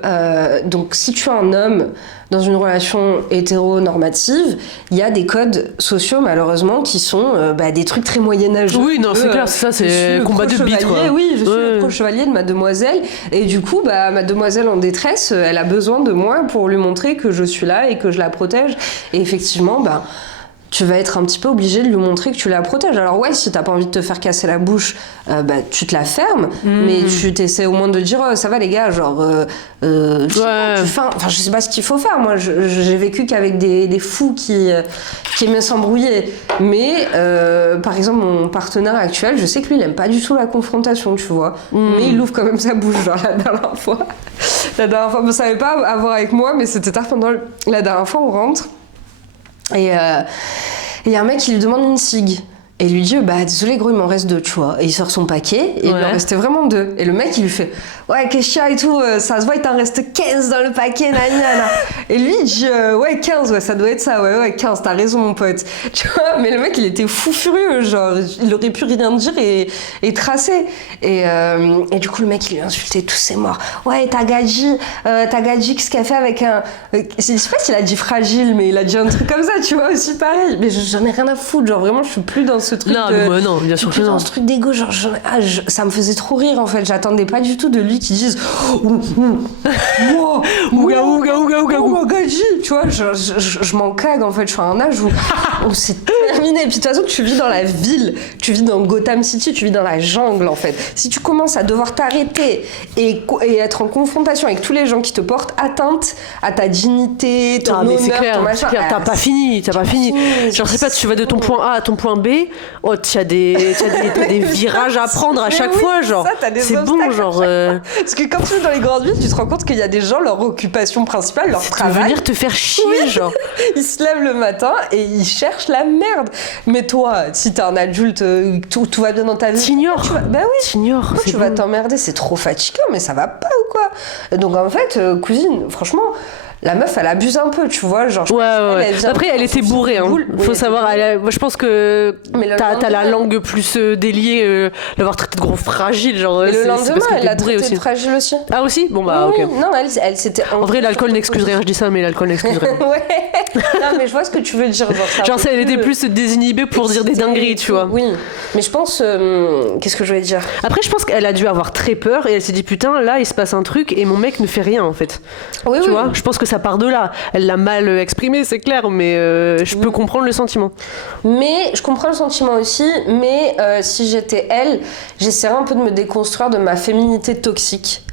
donc si tu es un homme dans une relation hétéronormative, il y a des codes sociaux malheureusement qui sont des trucs très moyenâgeux. Oui, non, c'est clair, ça c'est combat de bite quoi. Oui, je suis le pro-chevalier de mademoiselle et du coup mademoiselle en détresse, elle a besoin de moi pour lui montrer que je suis là et que je la protège. Et effectivement, tu vas être un petit peu obligé de lui montrer que tu la protèges. Alors ouais, si t'as pas envie de te faire casser la bouche, tu te la fermes, mais tu t'essaies au moins de dire ça va les gars, genre je sais pas ce qu'il faut faire. Moi j'ai vécu qu'avec des fous qui aimaient s'embrouiller, mais par exemple mon partenaire actuel, je sais que lui il aime pas du tout la confrontation, tu vois, mais il ouvre quand même sa bouche. Genre la dernière fois ça avait pas à voir avec moi, mais c'était tard pendant la dernière fois on rentre et il y a un mec qui lui demande une cigue. Et il lui dit, bah désolé gros, il m'en reste 2, tu vois. Et il sort son paquet, et il lui en restait vraiment 2. Et le mec, il lui fait, ouais, qu'est-ce qu'il y a et tout, ça se voit, il t'en reste 15 dans le paquet, nana. Et lui, il dit, ouais, 15, ouais, ça doit être ça, ouais, 15, t'as raison, mon pote. Tu vois, mais le mec, il était fou furieux, genre, il aurait pu rien dire et tracer. Et du coup, le mec, il lui a insulté, tous ses morts. Ouais, t'as gadji, qu'est-ce qu'elle fait avec un. Je sais pas s'il a dit fragile, mais il a dit un truc comme ça, tu vois, aussi pareil. Mais j'en ai rien à foutre, genre, vraiment, je suis plus dans ce truc non, bien sûr que non. Ce truc d'ego, genre, ça me faisait trop rire en fait. J'attendais pas du tout de lui qui dise ouga gadji, tu vois. Je m'en cague en fait. Je suis à un âge où c'est terminé. Et puis de toute façon, tu vis dans la ville, tu vis dans Gotham City, tu vis dans la jungle en fait. Si tu commences à devoir t'arrêter et être en confrontation avec tous les gens qui te portent atteinte à ta dignité, ton honneur, ton machin, t'as pas fini. Genre, je sais pas, tu vas de ton point A à ton point B. Oh, t'as des virages à prendre à chaque fois, genre. Ça, c'est bon, genre. Parce que quand tu es dans les grandes villes, tu te rends compte qu'il y a des gens, leur occupation principale, leur travail. C'est de venir te faire chier, genre. Ils se lèvent le matin et ils cherchent la merde. Mais toi, si t'es un adulte, tout va bien dans ta vie. T'ignores. Bah oui. T'ignores. Tu vas t'emmerder, c'est trop fatigant, mais ça va pas ou quoi. Donc en fait, cousine, franchement. La meuf, elle abuse un peu, tu vois, genre. Ouais. Après, elle était bourrée, hein. Faut savoir. Moi, je pense que t'as la langue plus déliée, l'avoir traité de gros fragile, genre. Et le lendemain, elle l'a traité aussi. de fragile aussi. Ah aussi, bon bah oui, ok. Non, elle s'était. En vrai, l'alcool n'excuse rien. Je dis ça, mais l'alcool n'excuse rien. Ouais. Non, mais je vois ce que tu veux dire. Genre, elle était plus désinhibée pour dire des dingueries, tu vois. Oui, mais je pense. Qu'est-ce que je voulais dire ? Après, je pense qu'elle a dû avoir très peur et elle s'est dit putain, là, il se passe un truc et mon mec ne fait rien en fait. Oui, tu vois, je pense que ça part de là. Elle l'a mal exprimé, c'est clair, mais je peux comprendre le sentiment. Mais je comprends le sentiment aussi, mais si j'étais elle, j'essaierais un peu de me déconstruire de ma féminité toxique.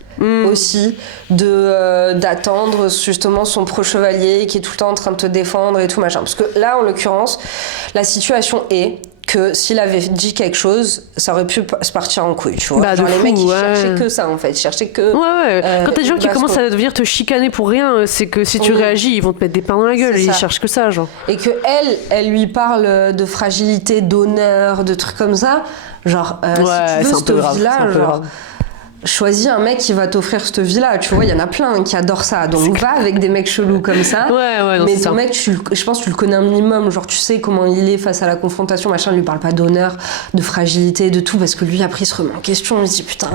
Aussi, d'attendre justement son pro-chevalier qui est tout le temps en train de te défendre et tout machin. Parce que là, en l'occurrence, la situation est que s'il avait dit quelque chose, ça aurait pu se partir en couille, tu vois. Bah, genre les mecs, ils cherchaient que ça, en fait. Ils cherchaient que... Quand t'as des gens qui commencent à venir te chicaner pour rien, c'est que si tu réagis, ils vont te mettre des pains dans la gueule et ils cherchent que ça, genre. Et que elle lui parle de fragilité, d'honneur, de trucs comme ça. Genre, si tu veux cette vie-là, genre... Choisis un mec qui va t'offrir cette vie-là, tu vois, il y en a plein qui adorent ça, donc va avec des mecs chelous comme ça. Non, mais ton mec, je pense que tu le connais un minimum, genre tu sais comment il est face à la confrontation, machin, lui parle pas d'honneur, de fragilité, de tout, parce que lui après il se remet en question, il se dit putain,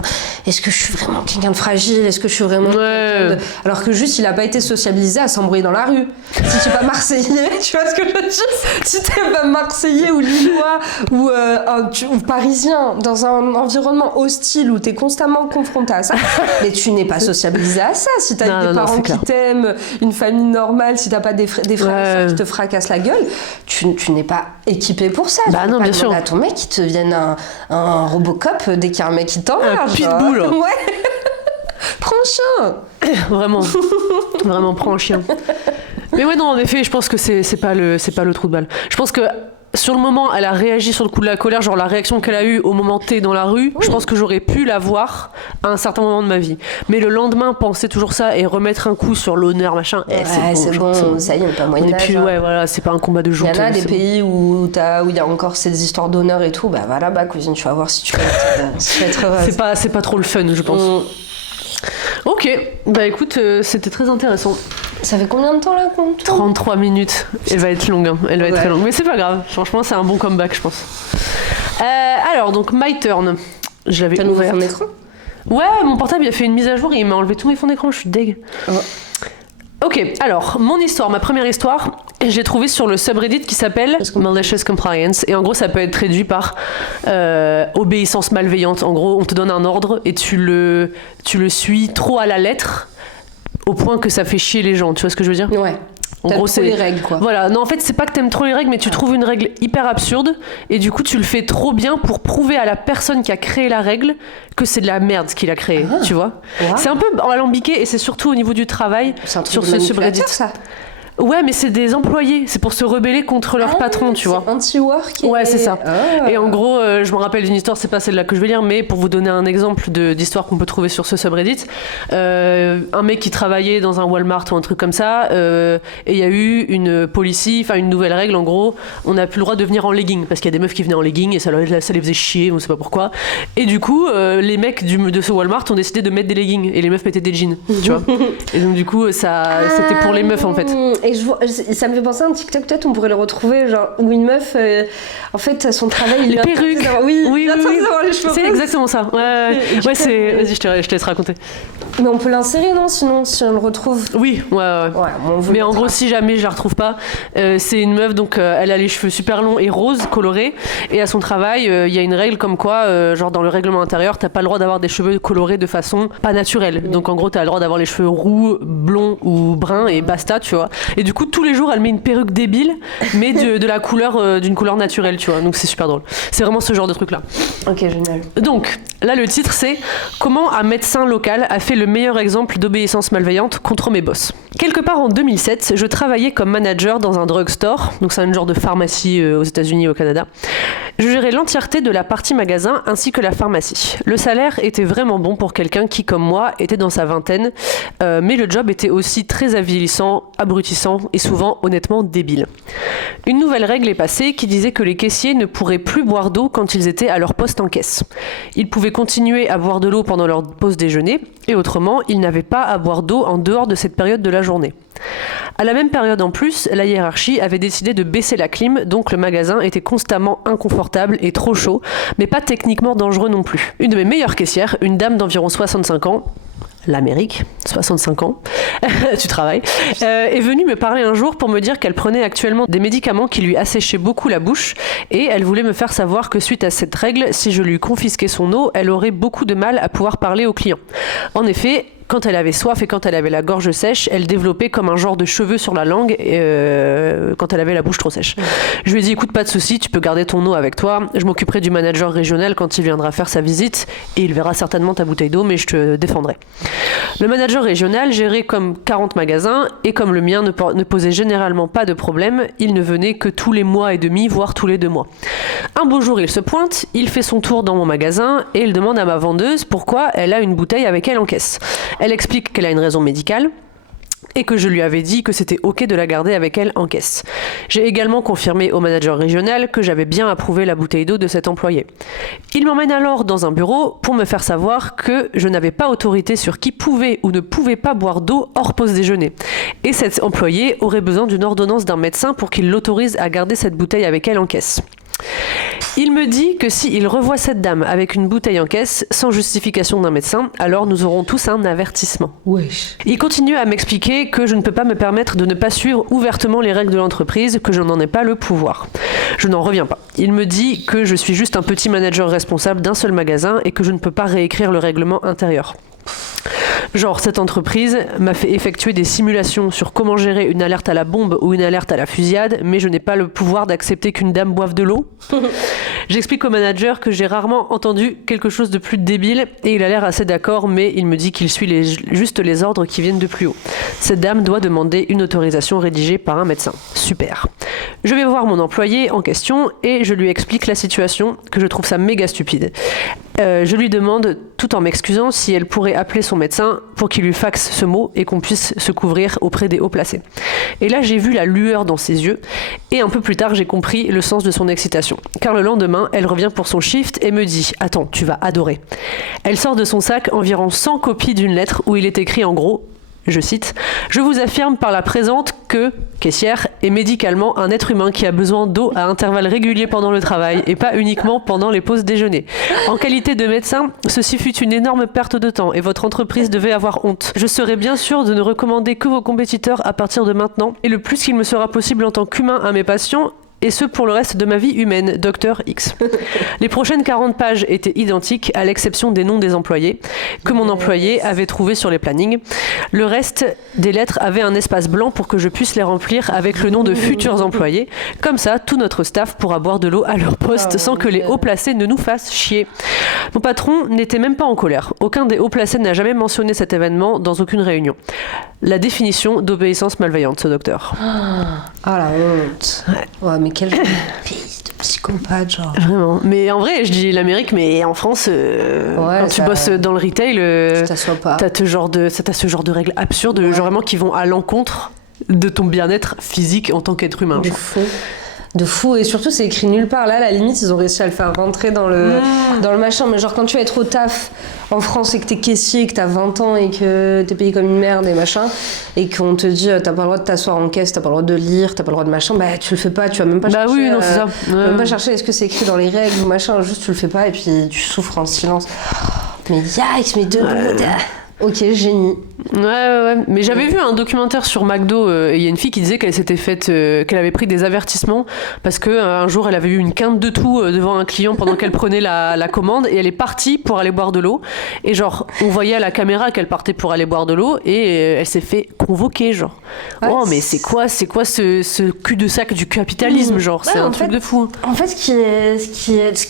est-ce que je suis vraiment quelqu'un de fragile, est-ce que je suis vraiment quelqu'un de... Alors que juste il a pas été sociabilisé à s'embrouiller dans la rue. Si tu es pas marseillais, tu vois ce que je veux dire, si t'es pas marseillais ou lillois ou parisien dans un environnement hostile où t'es constamment confronté à ça, mais tu n'es pas sociabilisé à ça. Si t'as des parents qui t'aiment, une famille normale, si t'as pas des frères qui te fracassent la gueule, tu n'es pas équipé pour ça. Bah non, bien sûr. À ton mec qui te vienne un Robocop dès qu'il y a un mec qui t'emmerde. Un pitbull. Ouais. Prends un chien. Vraiment, prends un chien. Mais ouais, non, en effet, je pense que c'est pas le trou de balle. Je pense que sur le moment, elle a réagi sur le coup de la colère, genre la réaction qu'elle a eue au moment T dans la rue, je pense que j'aurais pu la voir à un certain moment de ma vie. Mais le lendemain, penser toujours ça et remettre un coup sur l'honneur, machin, c'est bon, ça y est, on est pas moyen d'âge. Voilà, c'est pas un combat de jour. Il y en a des pays où il y a encore ces histoires d'honneur et tout, bah voilà, cousine, tu vas voir si tu vas être heureuse. C'est pas trop le fun, je pense. Ok, bah écoute, c'était très intéressant. Ça fait combien de temps là qu'on 33 minutes. Elle va être longue, hein. Elle va être très longue. Mais c'est pas grave, franchement, c'est un bon comeback, je pense. Alors, donc, My Turn. Je l'avais ouvert. T'as nouveau fond d'écran ? Ouais, mon portable, il a fait une mise à jour et il m'a enlevé tous mes fonds d'écran, je suis deg. Ok, alors, mon histoire, ma première histoire, j'ai trouvé sur le subreddit qui s'appelle Malicious Compliance. Et en gros, ça peut être traduit par obéissance malveillante. En gros, on te donne un ordre et tu le suis trop à la lettre au point que ça fait chier les gens. Tu vois ce que je veux dire ? Ouais. En gros, c'est les règles, quoi. Voilà, non, en fait, c'est pas que t'aimes trop les règles, mais tu trouves une règle hyper absurde et du coup, tu le fais trop bien pour prouver à la personne qui a créé la règle que c'est de la merde ce qu'il a créé, tu vois. C'est un peu alambiqué et c'est surtout au niveau du travail sur ce subreddit. Ça. Ouais, mais c'est des employés. C'est pour se rebeller contre leur patron, tu vois. Anti-work. Ouais, c'est ça. Et en gros, je me rappelle d'une histoire, c'est pas celle-là que je vais lire, mais pour vous donner un exemple d'histoire qu'on peut trouver sur ce subreddit, un mec qui travaillait dans un Walmart ou un truc comme ça, et il y a eu une policy, enfin une nouvelle règle, en gros, on n'a plus le droit de venir en legging, parce qu'il y a des meufs qui venaient en legging et ça les faisait chier, on sait pas pourquoi. Et du coup, les mecs de ce Walmart ont décidé de mettre des leggings, et les meufs mettaient des jeans, tu vois. Et donc du coup, c'était pour les meufs en fait. Et ça me fait penser à un TikTok, peut-être on pourrait le retrouver, genre où une meuf, en fait, à son travail, il les perruques. Oui. Les cheveux c'est exactement ça. Ouais, vas-y, je te laisse raconter. Mais on peut l'insérer, non? Sinon, si on le retrouve. Oui, ouais. Mais en gros, si jamais je la retrouve pas, c'est une meuf, donc elle a les cheveux super longs et roses, colorés, et à son travail, il y a une règle comme quoi, genre dans le règlement intérieur, t'as pas le droit d'avoir des cheveux colorés de façon pas naturelle. Donc en gros, t'as le droit d'avoir les cheveux roux, blonds ou bruns et basta, tu vois. Et du coup, tous les jours, elle met une perruque débile, mais de la couleur, d'une couleur naturelle, tu vois. Donc c'est super drôle. C'est vraiment ce genre de truc là. Ok, génial. Donc là, le titre c'est Comment un médecin local a fait le meilleur exemple d'obéissance malveillante contre mes boss. Quelque part en 2007, je travaillais comme manager dans un drugstore, donc c'est un genre de pharmacie aux États-Unis et au Canada. Je gérais l'entièreté de la partie magasin ainsi que la pharmacie. Le salaire était vraiment bon pour quelqu'un qui, comme moi, était dans sa vingtaine, mais le job était aussi très avilissant, abrutissant et souvent honnêtement débile. Une nouvelle règle est passée qui disait que les caissiers ne pourraient plus boire d'eau quand ils étaient à leur poste en caisse. Ils pouvaient continuer à boire de l'eau pendant leur pause déjeuner et autrement, ils n'avaient pas à boire d'eau en dehors de cette période de la journée. À la même période en plus, la hiérarchie avait décidé de baisser la clim, donc le magasin était constamment inconfortable et trop chaud, mais pas techniquement dangereux non plus. Une de mes meilleures caissières, une dame d'environ 65 ans, l'Amérique, 65 ans, tu travailles, est venue me parler un jour pour me dire qu'elle prenait actuellement des médicaments qui lui asséchaient beaucoup la bouche et elle voulait me faire savoir que suite à cette règle, si je lui confisquais son eau, elle aurait beaucoup de mal à pouvoir parler aux clients. En effet, quand elle avait soif et quand elle avait la gorge sèche, elle développait comme un genre de cheveux sur la langue quand elle avait la bouche trop sèche. Je lui ai dit, écoute, pas de souci, tu peux garder ton eau avec toi. Je m'occuperai du manager régional quand il viendra faire sa visite et il verra certainement ta bouteille d'eau, mais je te défendrai. Le manager régional gérait comme 40 magasins et comme le mien ne posait généralement pas de problème, il ne venait que tous les mois et demi, voire tous les 2 mois. Un beau jour, il se pointe, il fait son tour dans mon magasin et il demande à ma vendeuse pourquoi elle a une bouteille avec elle en caisse. Elle explique qu'elle a une raison médicale et que je lui avais dit que c'était ok de la garder avec elle en caisse. J'ai également confirmé au manager régional que j'avais bien approuvé la bouteille d'eau de cet employé. Il m'emmène alors dans un bureau pour me faire savoir que je n'avais pas autorité sur qui pouvait ou ne pouvait pas boire d'eau hors pause déjeuner. Et cet employé aurait besoin d'une ordonnance d'un médecin pour qu'il l'autorise à garder cette bouteille avec elle en caisse. Il me dit que s'il revoit cette dame avec une bouteille en caisse, sans justification d'un médecin, alors nous aurons tous un avertissement. Wesh. Il continue à m'expliquer que je ne peux pas me permettre de ne pas suivre ouvertement les règles de l'entreprise, que je n'en ai pas le pouvoir. Je n'en reviens pas. Il me dit que je suis juste un petit manager responsable d'un seul magasin et que je ne peux pas réécrire le règlement intérieur. Genre, cette entreprise m'a fait effectuer des simulations sur comment gérer une alerte à la bombe ou une alerte à la fusillade, mais je n'ai pas le pouvoir d'accepter qu'une dame boive de l'eau. J'explique au manager que j'ai rarement entendu quelque chose de plus débile et il a l'air assez d'accord, mais il me dit qu'il suit juste les ordres qui viennent de plus haut. Cette dame doit demander une autorisation rédigée par un médecin. Super. Je vais voir mon employé en question et je lui explique la situation, que je trouve ça méga stupide. Je lui demande, tout en m'excusant, si elle pourrait appeler son médecin pour qu'il lui faxe ce mot et qu'on puisse se couvrir auprès des hauts placés. Et là, j'ai vu la lueur dans ses yeux et un peu plus tard, j'ai compris le sens de son excitation. Car le lendemain, elle revient pour son shift et me dit « Attends, tu vas adorer ». Elle sort de son sac environ 100 copies d'une lettre où il est écrit en gros « Je cite, « Je vous affirme par la présente que, caissière, est médicalement un être humain qui a besoin d'eau à intervalles réguliers pendant le travail et pas uniquement pendant les pauses déjeuner. En qualité de médecin, ceci fut une énorme perte de temps et votre entreprise devait avoir honte. Je serai bien sûr de ne recommander que vos compétiteurs à partir de maintenant et le plus qu'il me sera possible en tant qu'humain à mes patients et ce pour le reste de ma vie humaine, Docteur X. Les prochaines 40 pages étaient identiques, à l'exception des noms des employés, que mon employé avait trouvés sur les plannings. Le reste des lettres avait un espace blanc pour que je puisse les remplir avec le nom de futurs employés. Comme ça, tout notre staff pourra boire de l'eau à leur poste sans que les hauts placés ne nous fassent chier. Mon patron n'était même pas en colère. Aucun des hauts placés n'a jamais mentionné cet événement dans aucune réunion. La définition d'obéissance malveillante, ce docteur. Ah la honte. Ouais, mais quel pays de psychopathe, genre. Vraiment. Mais en vrai, je dis l'Amérique, mais en France, quand tu bosses dans le retail, t'as ce genre de règles absurdes, genre vraiment qui vont à l'encontre de ton bien-être physique en tant qu'être humain. De fou, et surtout c'est écrit nulle part. Là, à la limite, ils ont réussi à le faire rentrer dans le machin. Mais genre, quand tu vas être au taf en France et que t'es caissier, que t'as 20 ans et que t'es payé comme une merde et machin, et qu'on te dit t'as pas le droit de t'asseoir en caisse, t'as pas le droit de lire, t'as pas le droit de machin, bah tu le fais pas, tu vas même pas chercher. Bah oui, non, c'est ça. Tu vas même pas chercher est-ce que c'est écrit dans les règles ou machin, juste tu le fais pas et puis tu souffres en silence. Mais yikes, mais Ok, génie. Ouais. Mais j'avais vu un documentaire sur McDo et il y a une fille qui disait qu'elle s'était faite, qu'elle avait pris des avertissements parce que un jour elle avait eu une quinte de tout devant un client pendant qu'elle prenait la commande et elle est partie pour aller boire de l'eau et genre on voyait à la caméra qu'elle partait pour aller boire de l'eau et elle s'est fait convoquer genre. Ouais, oh mais c'est quoi ce cul-de-sac du capitalisme genre c'est un truc de fou. En fait ce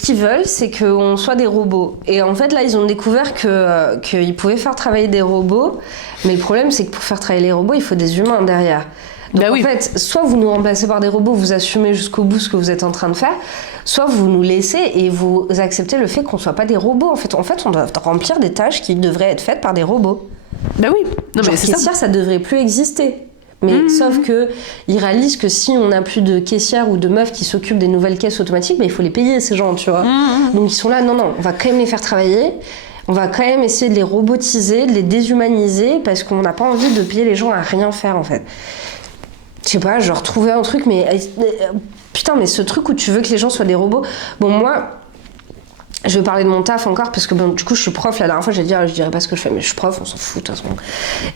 qu'ils veulent c'est qu'on soit des robots et en fait là ils ont découvert qu'ils pouvaient faire travailler des robots, mais le problème c'est que pour faire travailler les robots il faut des humains derrière. Donc en fait, soit vous nous remplacez par des robots, vous assumez jusqu'au bout ce que vous êtes en train de faire, soit vous nous laissez et vous acceptez le fait qu'on soit pas des robots. En fait, on doit remplir des tâches qui devraient être faites par des robots. Bah oui, non, genre mais c'est ça devrait plus exister. Mais sauf que ils réalisent que si on n'a plus de caissières ou de meufs qui s'occupent des nouvelles caisses automatiques, bah, il faut les payer ces gens, tu vois. Donc ils sont là, non, on va quand même les faire travailler. On va quand même essayer de les robotiser, de les déshumaniser, parce qu'on n'a pas envie de payer les gens à rien faire, en fait. Je sais pas, genre trouver un truc, mais... Putain, mais ce truc où tu veux que les gens soient des robots... Bon, moi, je vais parler de mon taf encore, parce que bon, du coup, je suis prof. La dernière fois, je dirais pas ce que je fais, mais je suis prof, on s'en fout, de toute façon.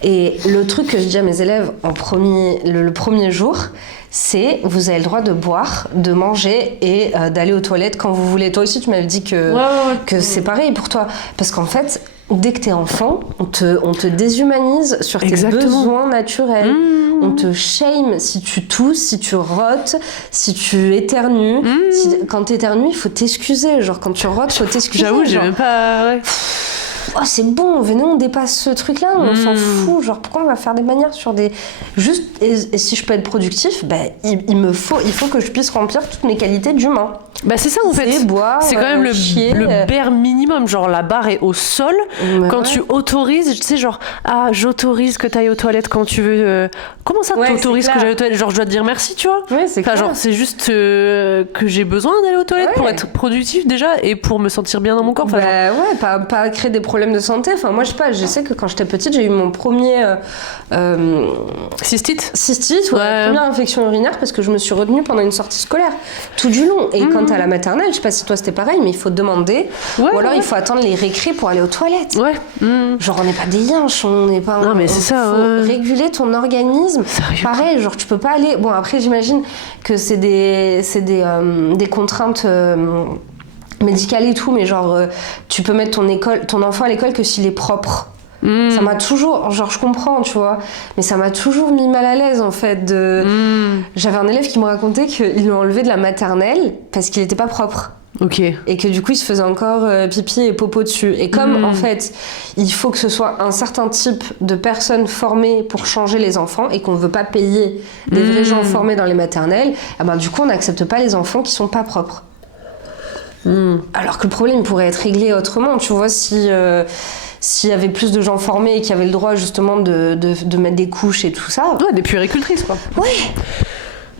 Et le truc que je dis à mes élèves le premier jour... c'est vous avez le droit de boire, de manger et d'aller aux toilettes quand vous voulez. Toi aussi, tu m'avais dit que c'est pareil pour toi. Parce qu'en fait, dès que t'es enfant, on te déshumanise sur tes besoins naturels. On te shame si tu tousses, si tu rotes, si tu éternues. Quand t'éternues, il faut t'excuser. Genre, quand tu rotes, il faut t'excuser. J'avoue, j'ai même pas... Ouais. Oh, c'est bon, venez, on dépasse ce truc-là, on s'en fout. Genre, pourquoi on va faire des manières sur des... Juste, et si je peux être productif, bah, il faut que je puisse remplir toutes mes qualités d'humain. Bah c'est ça en fait, boire, c'est quand même chier, le bare minimum, genre la barre est au sol, quand tu autorises, tu sais genre, j'autorise que t'ailles aux toilettes quand tu veux, comment ça t'autorises que j'aille aux toilettes, genre je dois te dire merci tu vois, genre c'est juste que j'ai besoin d'aller aux toilettes pour être productif déjà et pour me sentir bien dans mon corps. Pas créer des problèmes de santé, enfin moi je sais que quand j'étais petite j'ai eu mon premier cystite, la première infection urinaire parce que je me suis retenue pendant une sortie scolaire tout du long et quand à la maternelle, je sais pas si toi c'était pareil, mais il faut demander, ou alors il faut attendre les récrés pour aller aux toilettes. Genre on n'est pas des yinches, on n'est pas. Non mais c'est ça. Faut réguler ton organisme. Sérieux? Pareil, genre tu peux pas aller. Bon après j'imagine que c'est des contraintes médicales et tout, mais genre tu peux mettre ton enfant à l'école que s'il est propre. Ça m'a toujours, genre je comprends tu vois, mais ça m'a toujours mis mal à l'aise en fait j'avais un élève qui me racontait qu'ils l'ont enlevé de la maternelle parce qu'il était pas propre. Et que du coup il se faisait encore pipi et popo dessus et comme en fait il faut que ce soit un certain type de personnes formées pour changer les enfants et qu'on veut pas payer des vrais gens formés dans les maternelles, du coup on n'accepte pas les enfants qui sont pas propres. Alors que le problème pourrait être réglé autrement, tu vois, s'il y avait plus de gens formés et qui avaient le droit justement de mettre des couches et tout ça. Ouais, des puéricultrices quoi. Ouais.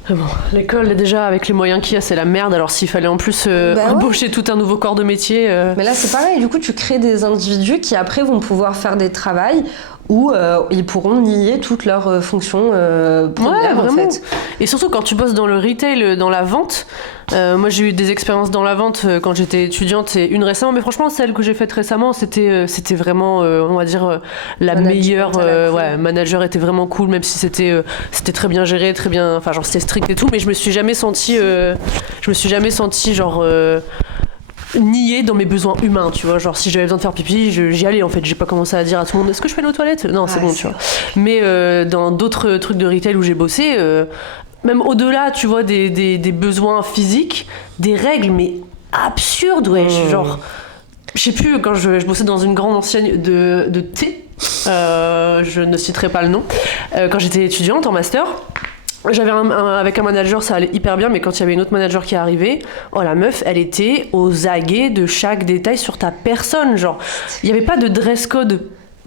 Bon, l'école déjà avec les moyens qu'il y a c'est la merde, alors s'il fallait en plus embaucher tout un nouveau corps de métier... Mais là c'est pareil, du coup tu crées des individus qui après vont pouvoir faire des travails où ils pourront nier toutes leurs fonctions premières, en fait. Et surtout quand tu bosses dans le retail, dans la vente. Moi j'ai eu des expériences dans la vente quand j'étais étudiante et une récemment, mais franchement celle que j'ai faite récemment c'était vraiment on va dire la meilleure. Manager était vraiment cool, même si c'était très bien géré, très bien, enfin genre c'était strict et tout, mais je me suis jamais sentie genre nier dans mes besoins humains, tu vois, genre si j'avais besoin de faire pipi, j'y allais en fait, j'ai pas commencé à dire à tout le monde est-ce que je fais aller aux toilettes, non c'est bon, tu vois. Mais dans d'autres trucs de retail où j'ai bossé, même au-delà, tu vois, des besoins physiques, des règles mais absurdes, genre je sais plus, quand je bossais dans une grande enseigne de thé, je ne citerai pas le nom, quand j'étais étudiante en master. J'avais avec un manager, ça allait hyper bien, mais quand il y avait une autre manager qui est arrivée, la meuf, elle était aux aguets de chaque détail sur ta personne. Genre, il n'y avait pas de dress code,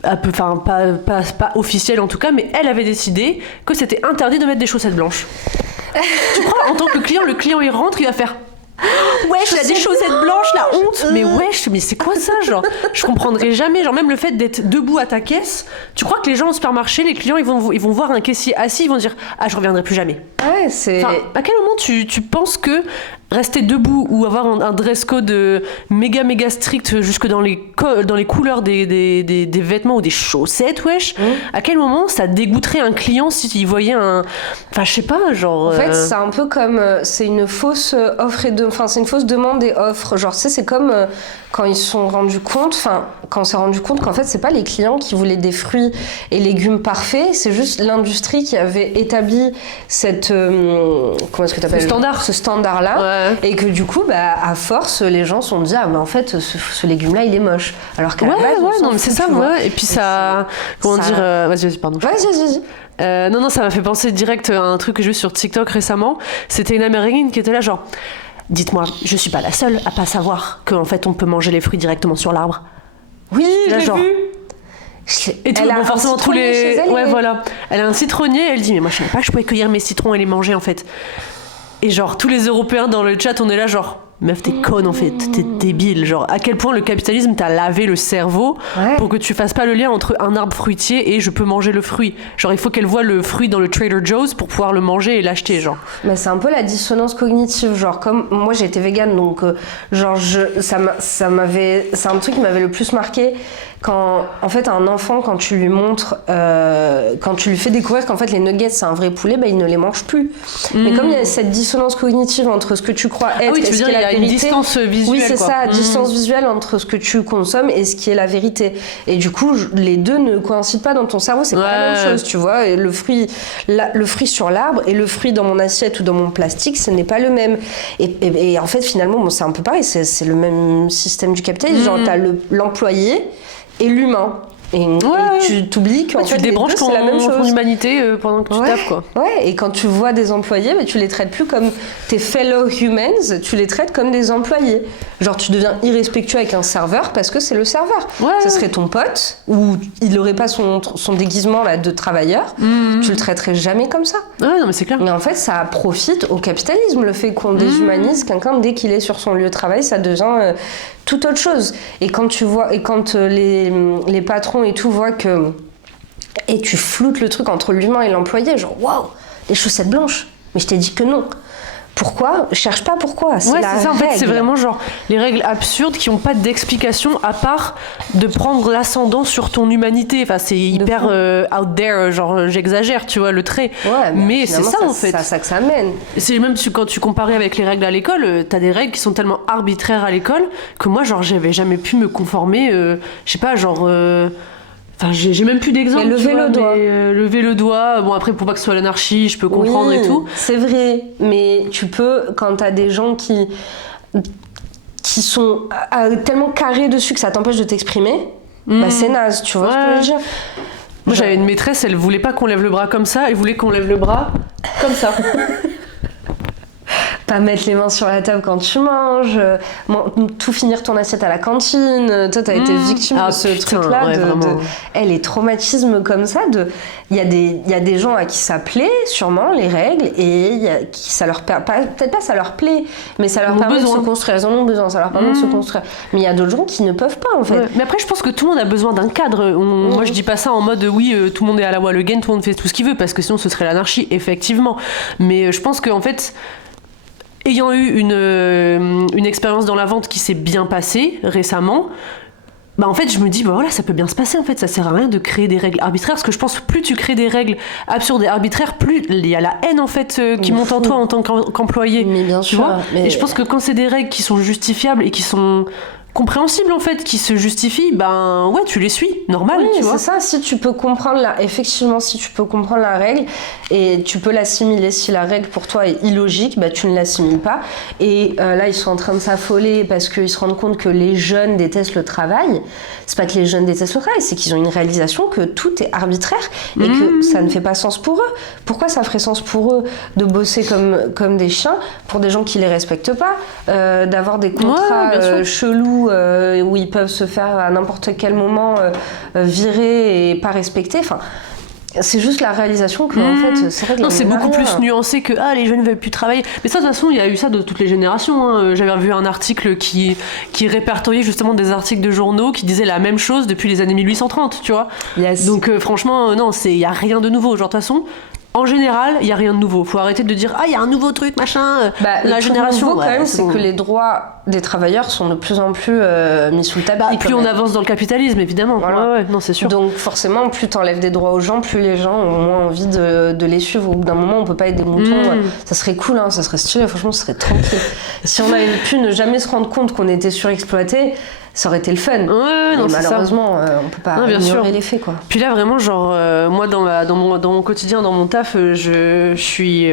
enfin pas officiel en tout cas, mais elle avait décidé que c'était interdit de mettre des chaussettes blanches. Tu crois, en tant que client, le client il rentre, il va faire wesh, il a des chaussettes blanches, la honte. Mais wesh, mais c'est quoi ça, genre je comprendrai jamais, genre même le fait d'être debout à ta caisse. Tu crois que les gens au supermarché, les clients, ils vont voir un caissier assis, ils vont dire je reviendrai plus jamais. Ouais, c'est. Enfin, à quel moment tu penses que rester debout ou avoir un dress code méga strict jusque dans les couleurs des vêtements ou des chaussettes, wesh, à quel moment ça dégoûterait un client s'il voyait un... Enfin, je sais pas, genre... En fait, c'est un peu comme... c'est une fausse offre et enfin, c'est une fausse demande et offre. Genre, tu sais, c'est comme quand ils se sont rendus compte... Enfin, quand on s'est rendu compte qu'en fait, c'est pas les clients qui voulaient des fruits et légumes parfaits, c'est juste l'industrie qui avait établi cette... comment est-ce que t'appelles ? Ce standard-là. Ouais. Et que du coup, à force, les gens se sont dit mais en fait, ce légume-là, il est moche. Alors qu'à la base, non, mais c'est ça, ouais. Et puis ça... Comment dire... Vas-y, pardon. Vas-y. Non, ça m'a fait penser direct à un truc que j'ai vu sur TikTok récemment. C'était une Américaine qui était là, genre... Dites-moi, je suis pas la seule à pas savoir qu'en fait, on peut manger les fruits directement sur l'arbre. Oui, je l'ai vu. Et tout, bon, forcément tous les... voilà. Elle a un citronnier, elle dit mais moi je savais pas que je pouvais cueillir mes citrons et les manger en fait. Et genre tous les Européens dans le chat, on est là genre meuf t'es conne en fait, t'es débile, genre à quel point le capitalisme t'a lavé le cerveau pour que tu fasses pas le lien entre un arbre fruitier et je peux manger le fruit. Genre il faut qu'elle voit le fruit dans le Trader Joe's pour pouvoir le manger et l'acheter, genre. Mais c'est un peu la dissonance cognitive, genre comme moi j'ai été végane donc genre c'est un truc qui m'avait le plus marqué. Quand, en fait, un enfant, quand tu lui montres, quand tu lui fais découvrir qu'en fait les nuggets c'est un vrai poulet, il ne les mange plus. Mais comme il y a cette dissonance cognitive entre ce que tu crois être et ce qui est la vérité, une distance visuelle. Oui, c'est ça, distance visuelle entre ce que tu consommes et ce qui est la vérité. Et du coup, les deux ne coïncident pas dans ton cerveau, c'est pas la même chose, tu vois. Et le fruit sur l'arbre et le fruit dans mon assiette ou dans mon plastique, ce n'est pas le même. Et en fait, finalement, c'est un peu pareil, c'est le même système du capitalisme. Genre, t'as l'employé et l'humain. Et tu t'oublies qu'en fait, tu débranches c'est la même chose. Ton humanité pendant que tu taffes, quoi. Ouais, et quand tu vois des employés, tu les traites plus comme tes fellow humans, tu les traites comme des employés. Genre, tu deviens irrespectueux avec un serveur parce que c'est le serveur. Ça serait ton pote, ou il n'aurait pas son déguisement là, de travailleur, tu le traiterais jamais comme ça. Ouais, non, mais c'est clair. Mais en fait, ça profite au capitalisme, le fait qu'on déshumanise quelqu'un dès qu'il est sur son lieu de travail, ça devient toute autre chose. Et quand tu vois, les patrons et tout voient que... Et tu floutes le truc entre l'humain et l'employé, genre, waouh, les chaussettes blanches. Mais je t'ai dit que non. Pourquoi ? Cherche pas pourquoi. C'est la ça, en règle. fait, c'est vraiment genre les règles absurdes qui n'ont pas d'explication à part de prendre l'ascendant sur ton humanité. Enfin, c'est hyper out there, genre j'exagère, tu vois, le trait. Ouais, mais c'est ça, en fait. C'est ça que ça mène. C'est même quand tu comparais avec les règles à l'école, t'as des règles qui sont tellement arbitraires à l'école que moi, genre, j'avais jamais pu me conformer. Je sais pas, genre. Enfin, j'ai même plus d'exemple. Lever le doigt. Lever le doigt. Bon, après, pour pas que ce soit l'anarchie, je peux comprendre et tout. C'est vrai. Mais tu peux, quand t'as des gens qui sont tellement carrés dessus que ça t'empêche de t'exprimer, c'est naze, tu vois ce que je veux dire ? Moi, j'avais une maîtresse, elle voulait pas qu'on lève le bras comme ça, elle voulait qu'on lève le bras comme ça. pas mettre les mains sur la table quand tu manges, tout finir ton assiette à la cantine. Toi, t'as été victime de ce truc-là, les traumatismes comme ça. Il y a des gens à qui ça plaît, sûrement, les règles, et il y a qui ça leur peut-être pas ça leur plaît, mais ça leur permet de se construire. Ils en ont besoin, ça leur permet de se construire. Mais il y a d'autres gens qui ne peuvent pas, en fait. Ouais. Mais après, je pense que tout le monde a besoin d'un cadre. Moi, je dis pas ça en mode tout le monde est à la wall again, tout le monde fait tout ce qu'il veut, parce que sinon ce serait l'anarchie, effectivement. Mais je pense qu'en fait, ayant eu une expérience dans la vente qui s'est bien passée récemment, en fait, je me dis, voilà, ça peut bien se passer, en fait, ça sert à rien de créer des règles arbitraires, parce que je pense que plus tu crées des règles absurdes et arbitraires, plus il y a la haine, en fait, qui monte en toi en tant qu'employé. Mais bien sûr. Vois et je pense que quand c'est des règles qui sont justifiables et qui sont compréhensibles, en fait, qui se justifient, ouais, tu les suis, normal, tu vois. C'est ça, si tu peux comprendre effectivement, si tu peux comprendre la règle et tu peux l'assimiler, si la règle pour toi est illogique, tu ne l'assimiles pas. Et là, ils sont en train de s'affoler parce qu'ils se rendent compte que les jeunes détestent le travail. C'est pas que les jeunes détestent le travail, c'est qu'ils ont une réalisation que tout est arbitraire et que ça ne fait pas sens pour eux. Pourquoi ça ferait sens pour eux de bosser comme des chiens pour des gens qui les respectent pas, d'avoir des contrats chelous où ils peuvent se faire à n'importe quel moment virer et pas respecter. Enfin, c'est juste la réalisation que en fait, c'est vrai que c'est beaucoup plus nuancé que les jeunes ne veulent plus travailler. Mais ça, de toute façon, il y a eu ça de toutes les générations. J'avais vu un article qui répertoriait justement des articles de journaux qui disaient la même chose depuis les années 1830, tu vois. Yes. Donc franchement, non, il y a rien de nouveau. Genre de toute façon. En général, il y a rien de nouveau. Faut arrêter de dire il y a un nouveau truc, machin. La génération, nouveau, quand même, c'est que les droits des travailleurs sont de plus en plus mis sous le tapis. Plus on avance dans le capitalisme, évidemment. Voilà. Ouais, non, c'est sûr. Donc forcément, plus t'enlèves des droits aux gens, plus les gens ont moins envie de les suivre. Au bout d'un moment, on peut pas être des moutons. Ça serait cool, ça serait stylé. Franchement, ça serait tranquille. Si on avait pu ne jamais se rendre compte qu'on était surexploité, ça aurait été le fun. Ouais, non, malheureusement, on peut pas ignorer les faits, quoi. Puis là, vraiment, genre, moi, dans mon quotidien, dans mon taf, je suis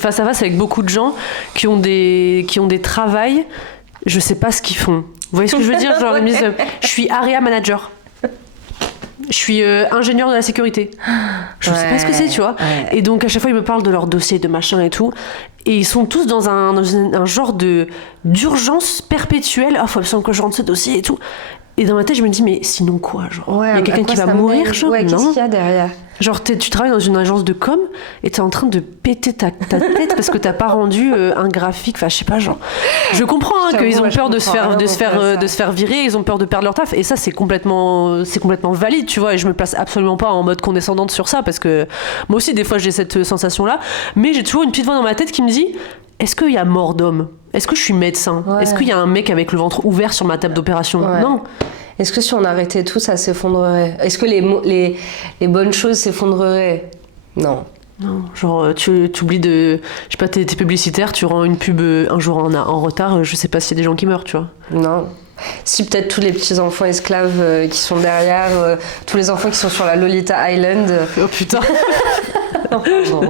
face à face avec beaucoup de gens qui ont des travails. Je sais pas ce qu'ils font. Vous voyez ce que je veux dire? Genre, ils me disent, je suis area manager. Je suis ingénieur de la sécurité. Je sais pas ce que c'est, tu vois. Ouais. Et donc, à chaque fois, ils me parlent de leur dossier, de machin et tout. Et ils sont tous dans un genre d'urgence perpétuelle. Faut absolument que je rentre ce dossier et tout. Et dans ma tête, je me dis, mais sinon quoi, genre, il y a quelqu'un qui va mourir, genre, non. Qu'est-ce qu'il y a derrière? Genre, tu travailles dans une agence de com et t'es en train de péter ta tête parce que t'as pas rendu un graphique, je sais pas, genre. Je comprends qu'ils ont peur de se faire virer, ils ont peur de perdre leur taf, et ça, c'est complètement valide, tu vois, et je me place absolument pas en mode condescendante sur ça parce que moi aussi, des fois, j'ai cette sensation-là, mais j'ai toujours une petite voix dans ma tête qui me dit, est-ce qu'il y a mort d'homme? Est-ce que je suis médecin? Est-ce qu'il y a un mec avec le ventre ouvert sur ma table d'opération? Non. Est-ce que si on arrêtait tout, ça s'effondrerait? Est-ce que les bonnes choses s'effondreraient? Non. Non, genre tu oublies de... Je sais pas, t'es publicitaire, tu rends une pub un jour en retard, je sais pas s'il y a des gens qui meurent, tu vois. Non. Si peut-être tous les petits enfants esclaves qui sont derrière, tous les enfants qui sont sur la Lolita Island... Oh putain. Pardon.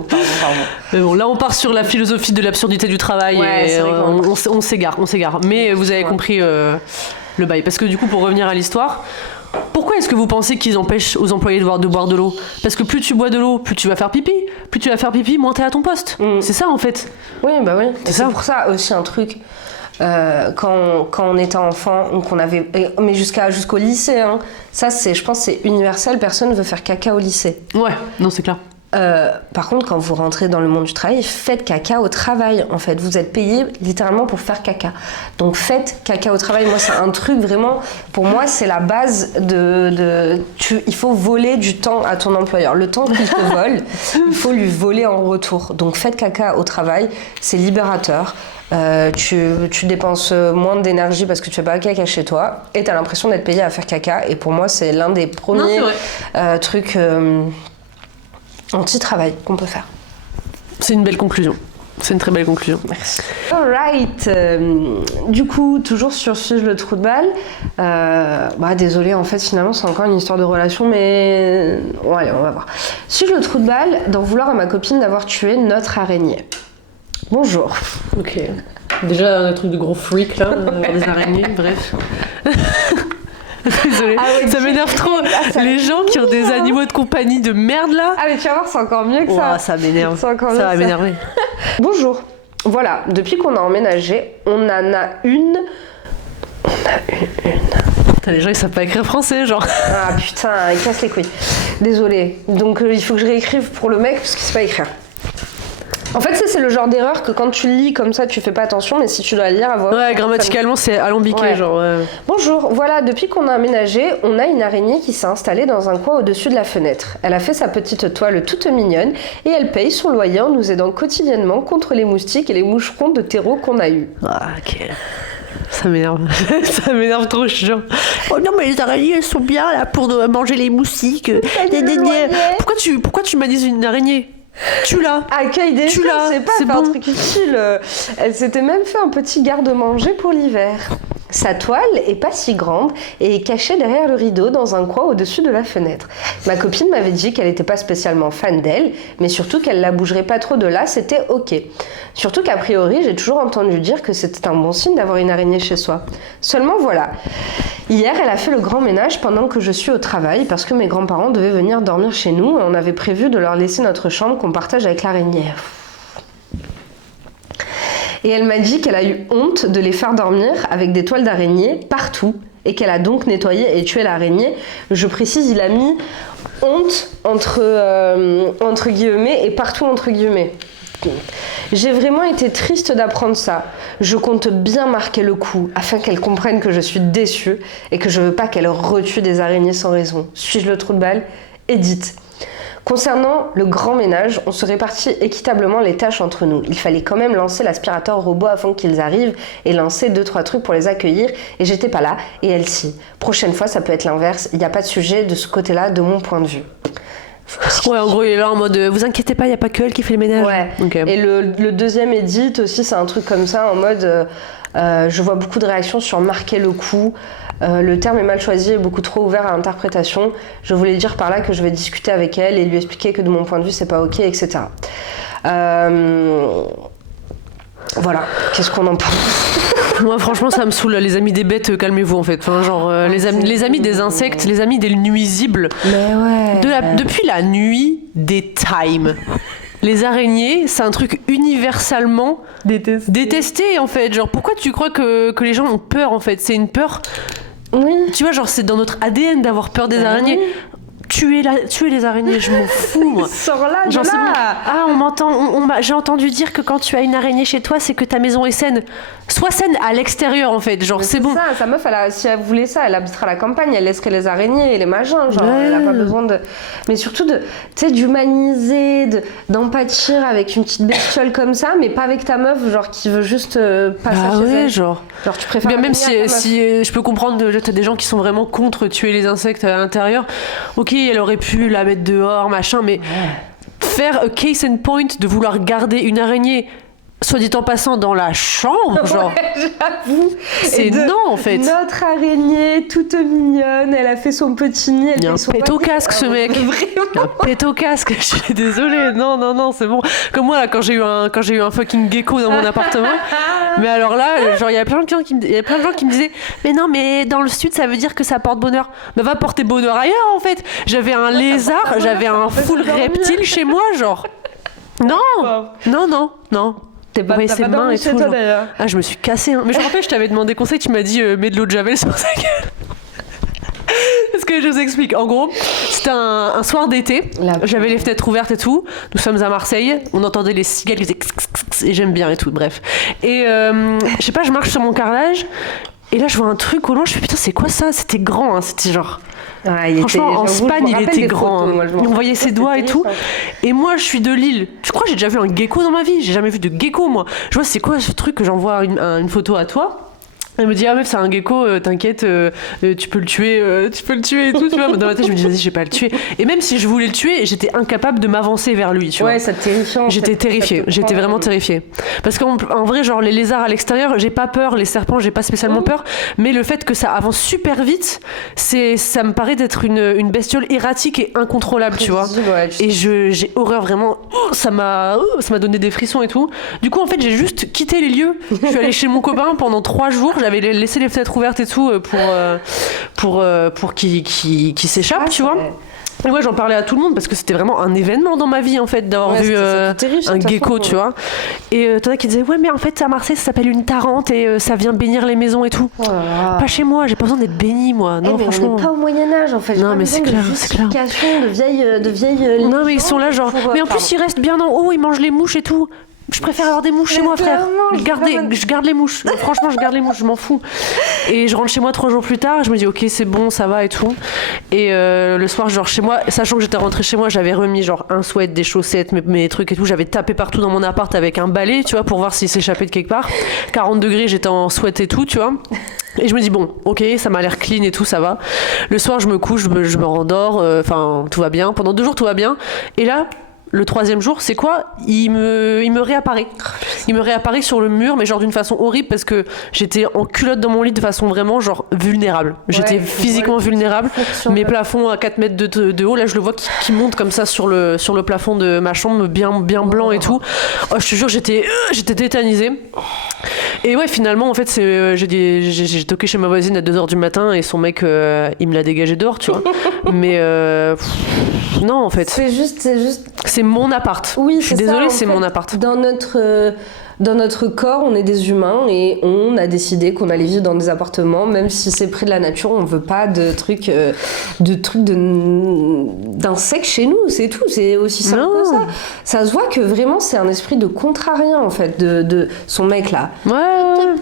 Mais bon, là on part sur la philosophie de l'absurdité du travail et on s'égare. Mais vous avez compris le bail. Parce que du coup, pour revenir à l'histoire, pourquoi est-ce que vous pensez qu'ils empêchent aux employés de boire de l'eau? Parce que plus tu bois de l'eau, plus tu vas faire pipi. Plus tu vas faire pipi, moins t'es à ton poste. C'est ça en fait. Oui, bah oui. C'est pour ça aussi un truc. Quand on était enfant, qu'on avait, mais jusqu'au lycée, ça je pense c'est universel, personne ne veut faire caca au lycée. Ouais, non c'est clair. Par contre, quand vous rentrez dans le monde du travail, faites caca au travail, en fait. Vous êtes payé littéralement pour faire caca. Donc faites caca au travail. Moi, c'est un truc vraiment, pour moi, c'est la base il faut voler du temps à ton employeur. Le temps qu'il te vole, il faut lui voler en retour. Donc faites caca au travail, c'est libérateur. Tu dépenses moins d'énergie parce que tu fais pas caca chez toi et t'as l'impression d'être payé à faire caca. Et pour moi, c'est l'un des premiers trucs... anti-travail qu'on peut faire. C'est une belle conclusion. C'est une très belle conclusion. Merci. Alright. Du coup, toujours sur Suis-je le trou de balle. Désolée, en fait, finalement, c'est encore une histoire de relation, mais... Bon, allez, on va voir. Suis-je le trou de balle d'en vouloir à ma copine d'avoir tué notre araignée? Bonjour. Ok. Déjà, un truc de gros freak, là, des araignées, bref. Désolée, ça m'énerve trop. Les gens qui ont des animaux de compagnie de merde là. Ah mais tu vas voir, c'est encore mieux que ça. Ça m'énerve. Ça va m'énerver. Bonjour. voilà, depuis qu'on a emménagé, on en a une. Putain, les gens ils savent pas écrire français, genre. Ah putain, il casse les couilles. Désolée. Donc il faut que je réécrive pour le mec parce qu'il sait pas écrire. En fait, ça, c'est le genre d'erreur que quand tu lis comme ça, tu fais pas attention, mais si tu dois lire à voix haute. Ouais, grammaticalement, c'est alambiqué, ouais. genre. Ouais. Bonjour, voilà, depuis qu'on a aménagé, on a une araignée qui s'est installée dans un coin au-dessus de la fenêtre. Elle a fait sa petite toile toute mignonne et elle paye son loyer en nous aidant quotidiennement contre les moustiques et les moucherons de terreau qu'on a eus. Ah, ok. Ça m'énerve. Ça m'énerve trop, je suis genre. Oh non, mais les araignées, elles sont bien là pour manger les moustiques. Pourquoi tu manies une araignée? Tue-la. Accueil des choses, c'est pas c'est faire bon. un truc utile. Elle s'était même fait un petit garde-manger pour l'hiver. Sa toile est pas si grande et est cachée derrière le rideau dans un coin au-dessus de la fenêtre. Ma copine m'avait dit qu'elle n'était pas spécialement fan d'elle, mais surtout qu'elle la bougerait pas trop de là, c'était ok. Surtout qu'a priori, j'ai toujours entendu dire que c'était un bon signe d'avoir une araignée chez soi. Seulement voilà. Hier, elle a fait le grand ménage pendant que je suis au travail parce que mes grands-parents devaient venir dormir chez nous et on avait prévu de leur laisser notre chambre qu'on partage avec l'araignée. Et elle m'a dit qu'elle a eu honte de les faire dormir avec des toiles d'araignée partout et qu'elle a donc nettoyé et tué l'araignée. Je précise, il a mis honte entre guillemets et partout entre guillemets. J'ai vraiment été triste d'apprendre ça. Je compte bien marquer le coup afin qu'elle comprenne que je suis déçue et que je veux pas qu'elle retue des araignées sans raison. Suis-je le trou de balle? Edith. Concernant le grand ménage, on se répartit équitablement les tâches entre nous. Il fallait quand même lancer l'aspirateur robot avant qu'ils arrivent et lancer 2-3 trucs pour les accueillir et j'étais pas là et elle si. Prochaine fois, ça peut être l'inverse. Il n'y a pas de sujet de ce côté-là de mon point de vue. Ouais, en gros, il est là en mode vous inquiétez pas, il n'y a pas que elle qui fait le ménage. Ouais. Okay. Et le deuxième Edith aussi, c'est un truc comme ça en mode je vois beaucoup de réactions sur marquer le coup. Le terme est mal choisi et beaucoup trop ouvert à l'interprétation. Je voulais dire par là que je vais discuter avec elle et lui expliquer que de mon point de vue c'est pas ok, etc. Voilà, qu'est-ce qu'on en pense? Moi franchement ça me saoule, les amis des bêtes, calmez-vous en fait. Enfin, genre les amis des insectes, les amis des nuisibles. Mais ouais. Depuis la nuit des times. Les araignées, c'est un truc universellement détesté en fait. Genre pourquoi tu crois que les gens ont peur en fait? C'est une peur. Oui. Tu vois, genre c'est dans notre ADN d'avoir peur des araignées. Tuer les araignées, je m'en fous moi. Sors là, genre, de là. Bon. Ah, on m'entend. J'ai entendu dire que quand tu as une araignée chez toi, c'est que ta maison est saine. Sois saine à l'extérieur en fait. Genre c'est bon. Ça, sa meuf, si elle voulait ça, elle habiterait à la campagne, elle laisserait les araignées et les machins. Genre, ouais. Elle a pas besoin de. Mais surtout d'humaniser, d'empathir avec une petite bestiole comme ça, mais pas avec ta meuf, genre qui veut juste passer chez elle. Genre tu préfères. Bien, même si je peux comprendre, t'as des gens qui sont vraiment contre tuer les insectes à l'intérieur. Ok, elle aurait pu la mettre dehors, machin, mais faire a case in point de vouloir garder une araignée, soit dit en passant, dans la chambre, genre. Ouais, j'avoue. C'est non, en fait. Notre araignée, toute mignonne, elle a fait son petit nid. Il y a un pet au casque, ce mec. Il y a un pet au casque, je suis désolée. Non, c'est bon. Comme moi, là, quand j'ai eu un fucking gecko dans mon appartement. Mais alors là, genre, il y a plein de gens qui me disaient mais non, mais dans le sud, ça veut dire que ça porte bonheur. Mais va porter bonheur ailleurs, en fait. J'avais un lézard, j'avais un full reptile chez moi, genre. Non. T'es pas dormi chez toi, d'ailleurs. Ah, je me suis cassée. Hein. Mais je me rappelle, je t'avais demandé conseil, tu m'as dit mets de l'eau de javel sur sa gueule. Parce que je vous explique. En gros, c'était un soir d'été. J'avais les fenêtres ouvertes et tout. Nous sommes à Marseille. On entendait les cigales qui faisaient et j'aime bien et tout. Bref. Et je sais pas, je marche sur mon carrelage. Et là, je vois un truc au loin. Je fais putain, c'est quoi ça? C'était grand. Hein. C'était genre. Ouais, franchement, en Spagne, il était grand. Photos, moi, on voyait ses doigts et tout. Et moi, je suis de Lille. Je crois que j'ai déjà vu un gecko dans ma vie. J'ai jamais vu de gecko, moi. Je vois, c'est quoi ce truc que j'envoie une photo à toi? Elle me dit ah meuf c'est un gecko, t'inquiète, tu peux le tuer et tout, tu vois. Dans ma tête je me dis vas-y je vais pas le tuer. Et même si je voulais le tuer, j'étais incapable de m'avancer vers lui, tu vois. Ouais, ça te terrifie. J'étais terrifiée, j'étais vraiment terrifiée. Parce qu'en vrai genre les lézards à l'extérieur, j'ai pas peur, les serpents j'ai pas spécialement peur, mais le fait que ça avance super vite, ça me paraît d'être une bestiole erratique et incontrôlable, tu vois. Ouais, et j'ai horreur vraiment, ça m'a donné des frissons et tout. Du coup en fait j'ai juste quitté les lieux. Je suis allée chez mon copain pendant 3 jours. J'avais laissé les fenêtres ouvertes et tout pour qu'il s'échappe, tu vois. Et ouais, j'en parlais à tout le monde parce que c'était vraiment un événement dans ma vie en fait d'avoir vu un gecko, tu vois. Et t'en as qui disaient ouais mais en fait à Marseille ça s'appelle une tarente et ça vient bénir les maisons et tout. Oh là là. Pas chez moi, j'ai pas besoin d'être bénie moi. Non, mais franchement. on n'est pas au Moyen-Âge en fait. Non mais c'est clair, de vieilles non mais ils sont là genre. Mais en plus ils restent bien en haut, ils mangent les mouches et tout. Je préfère avoir des mouches chez moi, frère. Je garde les mouches. Franchement, je garde les mouches, je m'en fous. Et je rentre chez moi 3 jours plus tard, je me dis ok, c'est bon, ça va et tout. Et le soir, genre chez moi, sachant que j'étais rentrée chez moi, j'avais remis genre un sweat, des chaussettes, mes trucs et tout. J'avais tapé partout dans mon appart avec un balai, tu vois, pour voir s'il s'échappait de quelque part. 40 degrés, j'étais en sweat et tout, tu vois. Et je me dis bon, ok, ça m'a l'air clean et tout, ça va. Le soir, je me couche, je me rendors, enfin tout va bien. Pendant 2 jours, tout va bien. Et là, le 3e jour, c'est quoi ? Il me réapparaît. Il me réapparaît sur le mur, mais genre d'une façon horrible parce que j'étais en culotte dans mon lit de façon vraiment genre vulnérable. J'étais physiquement vulnérable. Mes plafonds à 4 mètres de haut, là je le vois qui monte comme ça sur le plafond de ma chambre, bien blanc et tout. Oh, je te jure, j'étais tétanisée. Et ouais, finalement, en fait, j'ai toqué chez ma voisine à 2h du matin et son mec, il me l'a dégagé dehors, tu vois. Mais non, en fait. C'est mon appart. Oui, je suis désolée, c'est mon appart. Dans notre corps, on est des humains et on a décidé qu'on allait vivre dans des appartements, même si c'est près de la nature, on veut pas de trucs d'insectes chez nous, c'est tout, c'est aussi simple que ça. Ça se voit que vraiment c'est un esprit de contrarien en fait, de son mec là. Ouais.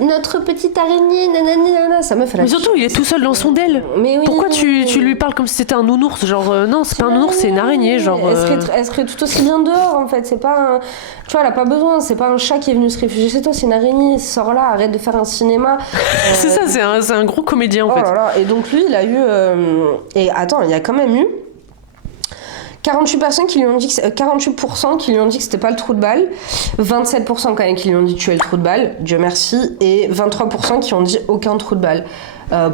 Notre petite araignée, nanana, sa meuf elle a. Mais surtout, il est tout seul dans son DEL. Mais oui, pourquoi tu lui parles comme si c'était un nounours, genre non, c'est pas un nounours, c'est une araignée, genre. Elle serait tout aussi bien dehors en fait, c'est pas un. Tu vois, elle a pas besoin, c'est pas un chat qui est venu se réfugier chez toi, c'est une araignée, sors là, arrête de faire un cinéma. C'est ça, c'est un gros comédien en fait. Là là. Et donc lui, il a eu... Et attends, il y a quand même eu 48% qui lui ont dit que 48% qui lui ont dit que c'était pas le trou de balle, 27% quand même qui lui ont dit tu es le trou de balle, Dieu merci, et 23% qui ont dit aucun trou de balle.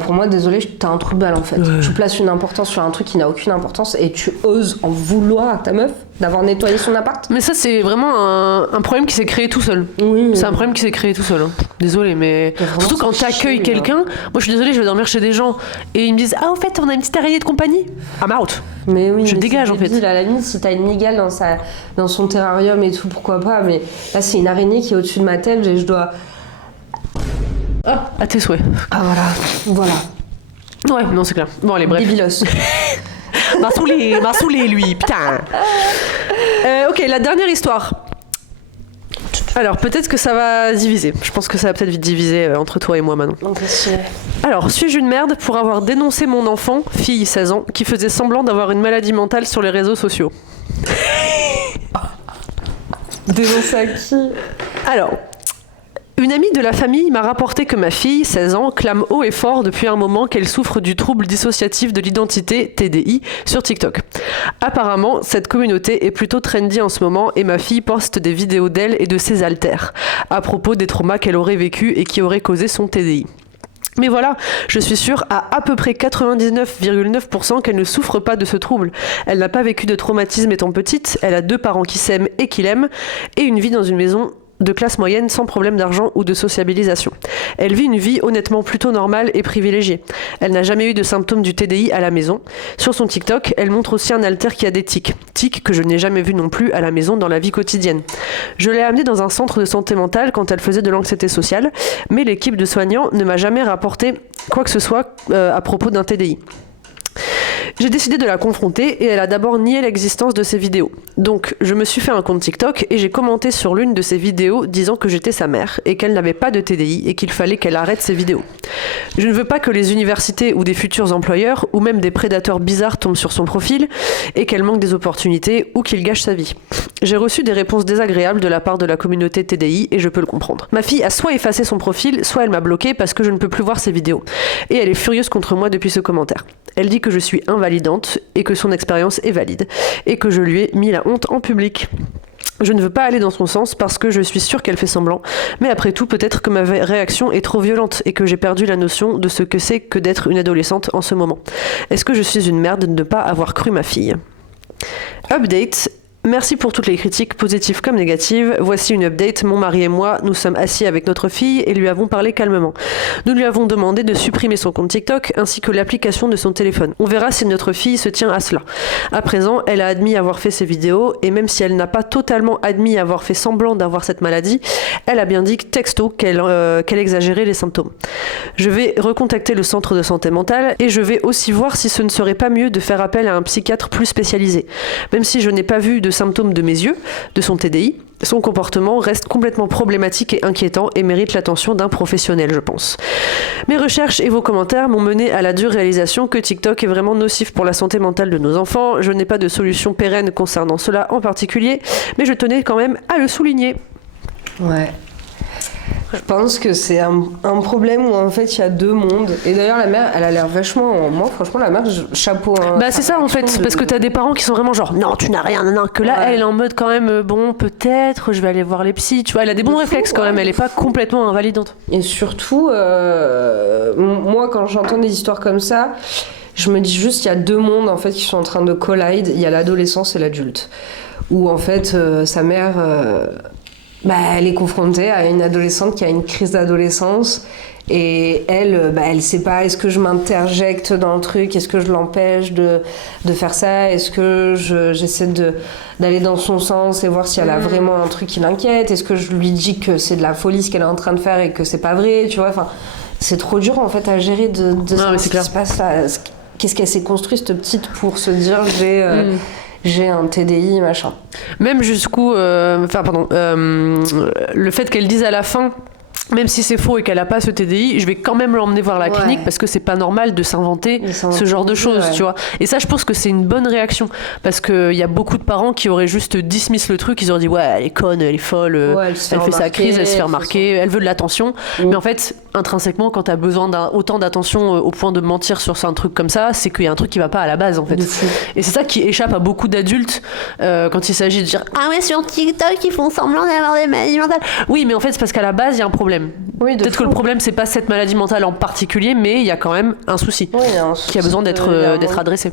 Pour moi, désolé, t'as un trou de balle en fait. Ouais. Tu places une importance sur un truc qui n'a aucune importance et tu oses en vouloir à ta meuf d'avoir nettoyé son appart. Mais ça, c'est vraiment un problème qui s'est créé tout seul. Oui, c'est un problème qui s'est créé tout seul. Hein. Désolé, mais surtout quand t'accueilles quelqu'un. Moi, je suis désolée, je vais dormir chez des gens et ils me disent ah, au fait, on a une petite araignée de compagnie. I'm out. Mais oui, je dégage en fait. À la limite, si t'as une migale dans son terrarium et tout, pourquoi pas. Mais là, c'est une araignée qui est au-dessus de ma tête et je dois. Ah, à tes souhaits. Ah voilà. Ouais, non, c'est clair. Bon, allez, bref. Débilos. m'a saoulé, lui, putain. Ok, la dernière histoire. Alors, peut-être que ça va diviser. Je pense que ça va peut-être vite diviser entre toi et moi, Manon. Alors, suis-je une merde pour avoir dénoncé mon enfant, fille 16 ans, qui faisait semblant d'avoir une maladie mentale sur les réseaux sociaux ? Dénoncé à qui ? Alors... Une amie de la famille m'a rapporté que ma fille, 16 ans, clame haut et fort depuis un moment qu'elle souffre du trouble dissociatif de l'identité, TDI, sur TikTok. Apparemment, cette communauté est plutôt trendy en ce moment et ma fille poste des vidéos d'elle et de ses haltères, à propos des traumas qu'elle aurait vécus et qui auraient causé son TDI. Mais voilà, je suis sûre à peu près 99,9% qu'elle ne souffre pas de ce trouble. Elle n'a pas vécu de traumatisme étant petite, elle a 2 parents qui s'aiment et qui l'aiment, et une vie dans une maison de classe moyenne sans problème d'argent ou de sociabilisation. Elle vit une vie honnêtement plutôt normale et privilégiée. Elle n'a jamais eu de symptômes du TDI à la maison. Sur son TikTok, elle montre aussi un haltère qui a des tics. Tics que je n'ai jamais vus non plus à la maison dans la vie quotidienne. Je l'ai amenée dans un centre de santé mentale quand elle faisait de l'anxiété sociale, mais l'équipe de soignants ne m'a jamais rapporté quoi que ce soit à propos d'un TDI. J'ai décidé de la confronter et elle a d'abord nié l'existence de ces vidéos. Donc, je me suis fait un compte TikTok et j'ai commenté sur l'une de ces vidéos disant que j'étais sa mère et qu'elle n'avait pas de TDI et qu'il fallait qu'elle arrête ces vidéos. Je ne veux pas que les universités ou des futurs employeurs ou même des prédateurs bizarres tombent sur son profil et qu'elle manque des opportunités ou qu'il gâche sa vie. J'ai reçu des réponses désagréables de la part de la communauté TDI et je peux le comprendre. Ma fille a soit effacé son profil, soit elle m'a bloqué parce que je ne peux plus voir ses vidéos. Et elle est furieuse contre moi depuis ce commentaire. Elle dit que je suis invalidante et que son expérience est valide et que je lui ai mis la honte en public. Je ne veux pas aller dans son sens parce que je suis sûre qu'elle fait semblant, mais après tout, peut-être que ma réaction est trop violente et que j'ai perdu la notion de ce que c'est que d'être une adolescente en ce moment. Est-ce que je suis une merde de ne pas avoir cru ma fille ? Update, Merci pour toutes les critiques, positives comme négatives. Voici une update. Mon mari et moi, nous sommes assis avec notre fille et lui avons parlé calmement. Nous lui avons demandé de supprimer son compte TikTok ainsi que l'application de son téléphone. On verra si notre fille se tient à cela. À présent, elle a admis avoir fait ces vidéos et même si elle n'a pas totalement admis avoir fait semblant d'avoir cette maladie, elle a bien dit texto qu'elle exagérait les symptômes. Je vais recontacter le centre de santé mentale et je vais aussi voir si ce ne serait pas mieux de faire appel à un psychiatre plus spécialisé. Même si je n'ai pas vu de symptômes de mes yeux, de son TDI, son comportement reste complètement problématique et inquiétant et mérite l'attention d'un professionnel, je pense. Mes recherches et vos commentaires m'ont mené à la dure réalisation que TikTok est vraiment nocif pour la santé mentale de nos enfants. Je n'ai pas de solution pérenne concernant cela en particulier, mais je tenais quand même à le souligner. Ouais. Je pense que c'est un problème où en fait il y a deux mondes. Et d'ailleurs la mère, elle a l'air vachement... Moi franchement la mère, chapeau. Bah c'est ça en fait, parce que t'as des parents qui sont vraiment genre non tu n'as rien, non, que là elle est en mode quand même bon peut-être je vais aller voir les psys, tu vois, elle a des bons réflexes quand même, elle est pas complètement invalidante. Et surtout, moi quand j'entends des histoires comme ça, je me dis juste il y a deux mondes en fait qui sont en train de collide, il y a l'adolescence et l'adulte. Où en fait sa mère... elle est confrontée à une adolescente qui a une crise d'adolescence et elle, elle sait pas, est-ce que je m'interjecte dans le truc, est-ce que je l'empêche de faire ça, est-ce que j'essaie d'aller dans son sens et voir si elle a vraiment un truc qui l'inquiète, est-ce que je lui dis que c'est de la folie ce qu'elle est en train de faire et que c'est pas vrai, tu vois, enfin, c'est trop dur en fait à gérer de savoir ce qui se passe là, qu'est-ce qu'elle s'est construite cette petite pour se dire j'ai un TDI, machin. Même jusqu'où... le fait qu'elle dise à la fin, même si c'est faux et qu'elle n'a pas ce TDI, je vais quand même l'emmener voir la clinique parce que c'est pas normal de s'inventer ce genre de choses, tu vois. Et ça, je pense que c'est une bonne réaction parce qu'il y a beaucoup de parents qui auraient juste dismiss le truc, ils auraient dit ouais, elle est conne, elle est folle, elle fait sa crise, elle se fait remarquer, elle veut de l'attention. Mais en fait, intrinsèquement, quand t'as besoin d'autant d'attention au point de mentir sur un truc comme ça, c'est qu'il y a un truc qui va pas à la base en fait. Et c'est ça qui échappe à beaucoup d'adultes quand il s'agit de dire ah ouais, sur TikTok ils font semblant d'avoir des maladies mentales. Oui, mais en fait c'est parce qu'à la base il y a un problème. Oui, peut-être que le problème c'est pas cette maladie mentale en particulier, mais il y a quand même un souci, qui a besoin d'être adressé.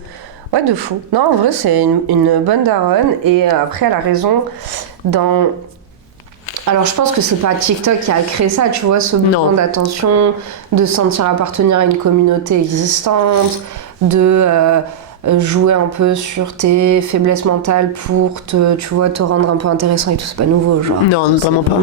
Ouais, de fou. Non, en vrai c'est une bonne daronne et après elle a raison dans... Alors je pense que c'est pas TikTok qui a créé ça, tu vois, ce besoin d'attention, de sentir appartenir à une communauté existante, de jouer un peu sur tes faiblesses mentales pour te rendre un peu intéressant et tout, c'est pas nouveau, genre. Non, vraiment pas.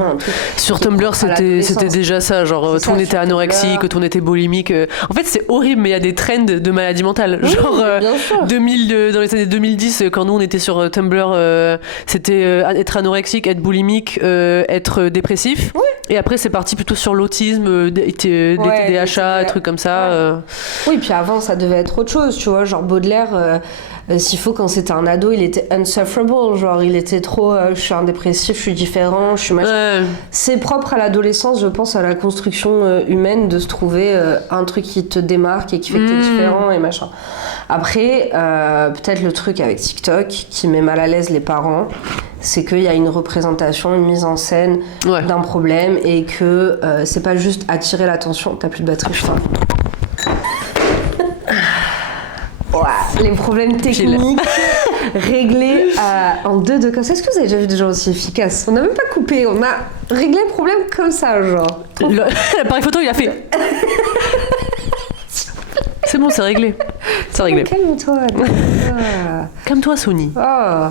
Sur Tumblr, c'était déjà ça, genre tout le monde était anorexique, tout le monde était boulimique. En fait, c'est horrible, mais il y a des trends de maladies mentales. Oui, genre dans les années 2010, quand nous on était sur Tumblr, c'était être anorexique, être boulimique, être dépressif. Oui. Et après, c'est parti plutôt sur l'autisme, des TDAH, des trucs comme ça. Oui, puis avant, ça devait être autre chose, tu vois, genre Baudelaire. S'il faut, quand c'était un ado, il était unsufferable, genre il était trop je suis un dépressif, je suis différent, je suis machin. C'est propre à l'adolescence, je pense, à la construction humaine de se trouver un truc qui te démarque et qui fait que t'es différent et machin. Après, peut-être le truc avec TikTok qui met mal à l'aise les parents, c'est qu'il y a une représentation, une mise en scène d'un problème et que c'est pas juste attirer l'attention. T'as plus de batterie, je crois. Les problèmes techniques réglés en 2 comme ça. Est-ce que vous avez déjà vu des gens aussi efficaces ? On n'a même pas coupé, on a réglé le problème comme ça, genre. L'appareil photo, il a fait. C'est bon, c'est réglé. C'est réglé. Calme-toi. Calme-toi, Sony. Oh.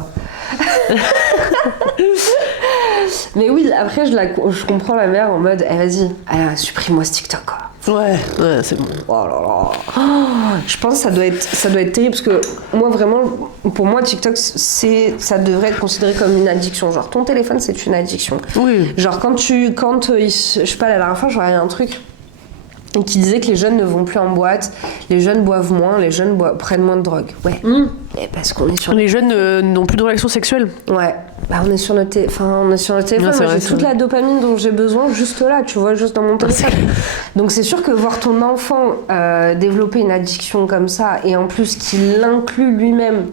Mais oui, après, je comprends la mère en mode, vas-y, supprime-moi ce TikTok, quoi. Ouais, c'est bon. Oh là là. Je pense que ça doit être terrible parce que moi vraiment, pour moi TikTok ça devrait être considéré comme une addiction. Genre ton téléphone c'est une addiction. Oui. Genre quand je sais pas, la dernière fois je regardais un truc qui disait que les jeunes ne vont plus en boîte, les jeunes boivent moins, les jeunes prennent moins de drogue. Ouais. Et parce qu'on est sur... Les jeunes n'ont plus de relations sexuelles. Ouais. on est sur notre téléphone. Moi, j'ai toute la dopamine dont j'ai besoin juste là, tu vois, juste dans mon téléphone. Donc c'est sûr que voir ton enfant développer une addiction comme ça, et en plus qu'il l'inclut lui-même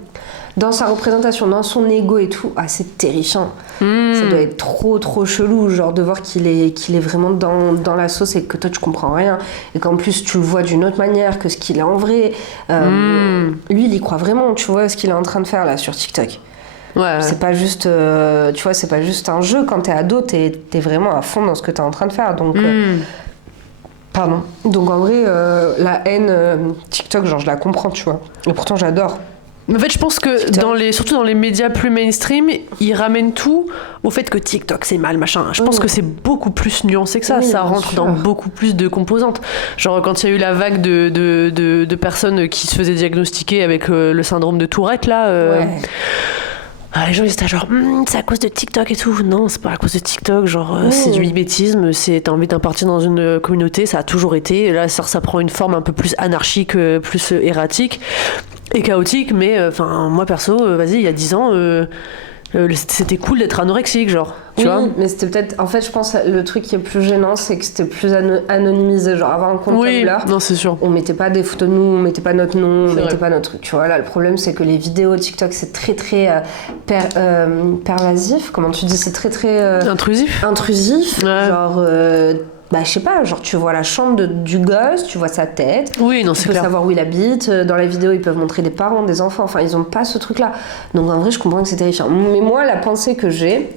dans sa représentation, dans son ego et tout, c'est terrifiant. Ça doit être trop chelou, genre de voir qu'il est vraiment dans la sauce et que toi tu comprends rien, et qu'en plus tu le vois d'une autre manière que ce qu'il est en vrai. Lui il y croit vraiment, tu vois, ce qu'il est en train de faire là sur TikTok. Ouais. C'est pas juste, tu vois, c'est pas juste un jeu. Quand t'es ado, t'es vraiment à fond dans ce que t'es en train de faire. Donc, pardon. Donc en vrai, la haine TikTok, genre je la comprends, tu vois. Et pourtant j'adore. En fait, je pense que surtout dans les médias plus mainstream, ils ramènent tout au fait que TikTok c'est mal, machin. Je pense que c'est beaucoup plus nuancé que ça. Ça rentre dans beaucoup plus de composantes. Genre quand il y a eu la vague de personnes qui se faisaient diagnostiquer avec le syndrome de Tourette là. Les gens ils étaient genre c'est à cause de TikTok et tout. Non, c'est pas à cause de TikTok, genre c'est du mimétisme, t'as envie d'impartir dans une communauté, ça a toujours été. Et là ça prend une forme un peu plus anarchique, plus erratique et chaotique, mais moi perso, vas-y, il y a 10 ans c'était cool d'être anorexique, genre, tu vois. Mais c'était peut-être, en fait je pense le truc qui est plus gênant, c'est que c'était plus anonymisé, genre avoir un compte Tumblr. Non, c'est sûr. On mettait pas des photos de nous, on mettait pas notre nom, on mettait pas notre truc, tu vois. Là le problème c'est que les vidéos TikTok c'est très très pervasif, comment tu dis, c'est très très intrusif, genre je sais pas, genre tu vois la chambre du gosse, tu vois sa tête. Oui, non, c'est clair. Tu peux savoir où il habite. Dans la vidéo, ils peuvent montrer des parents, des enfants. Enfin, ils ont pas ce truc-là. Donc en vrai, je comprends que c'est terrifiant. Mais moi, la pensée que j'ai,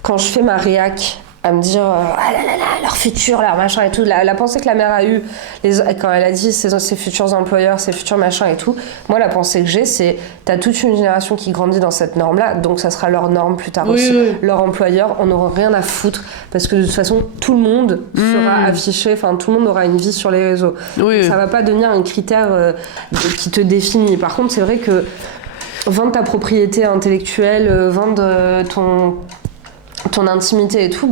quand je fais ma réac, à me dire ah là là là, leur futur, leur machin et tout, la pensée que la mère a eue quand elle a dit ses futurs employeurs, ses futurs machins et tout, moi la pensée que j'ai c'est t'as toute une génération qui grandit dans cette norme là, donc ça sera leur norme plus tard aussi. Leur employeur, on n'aura rien à foutre parce que de toute façon tout le monde sera affiché, enfin tout le monde aura une vie sur les réseaux, ça va pas devenir un critère qui te définit. Par contre c'est vrai que vendre ta propriété intellectuelle, vendre ton intimité et tout,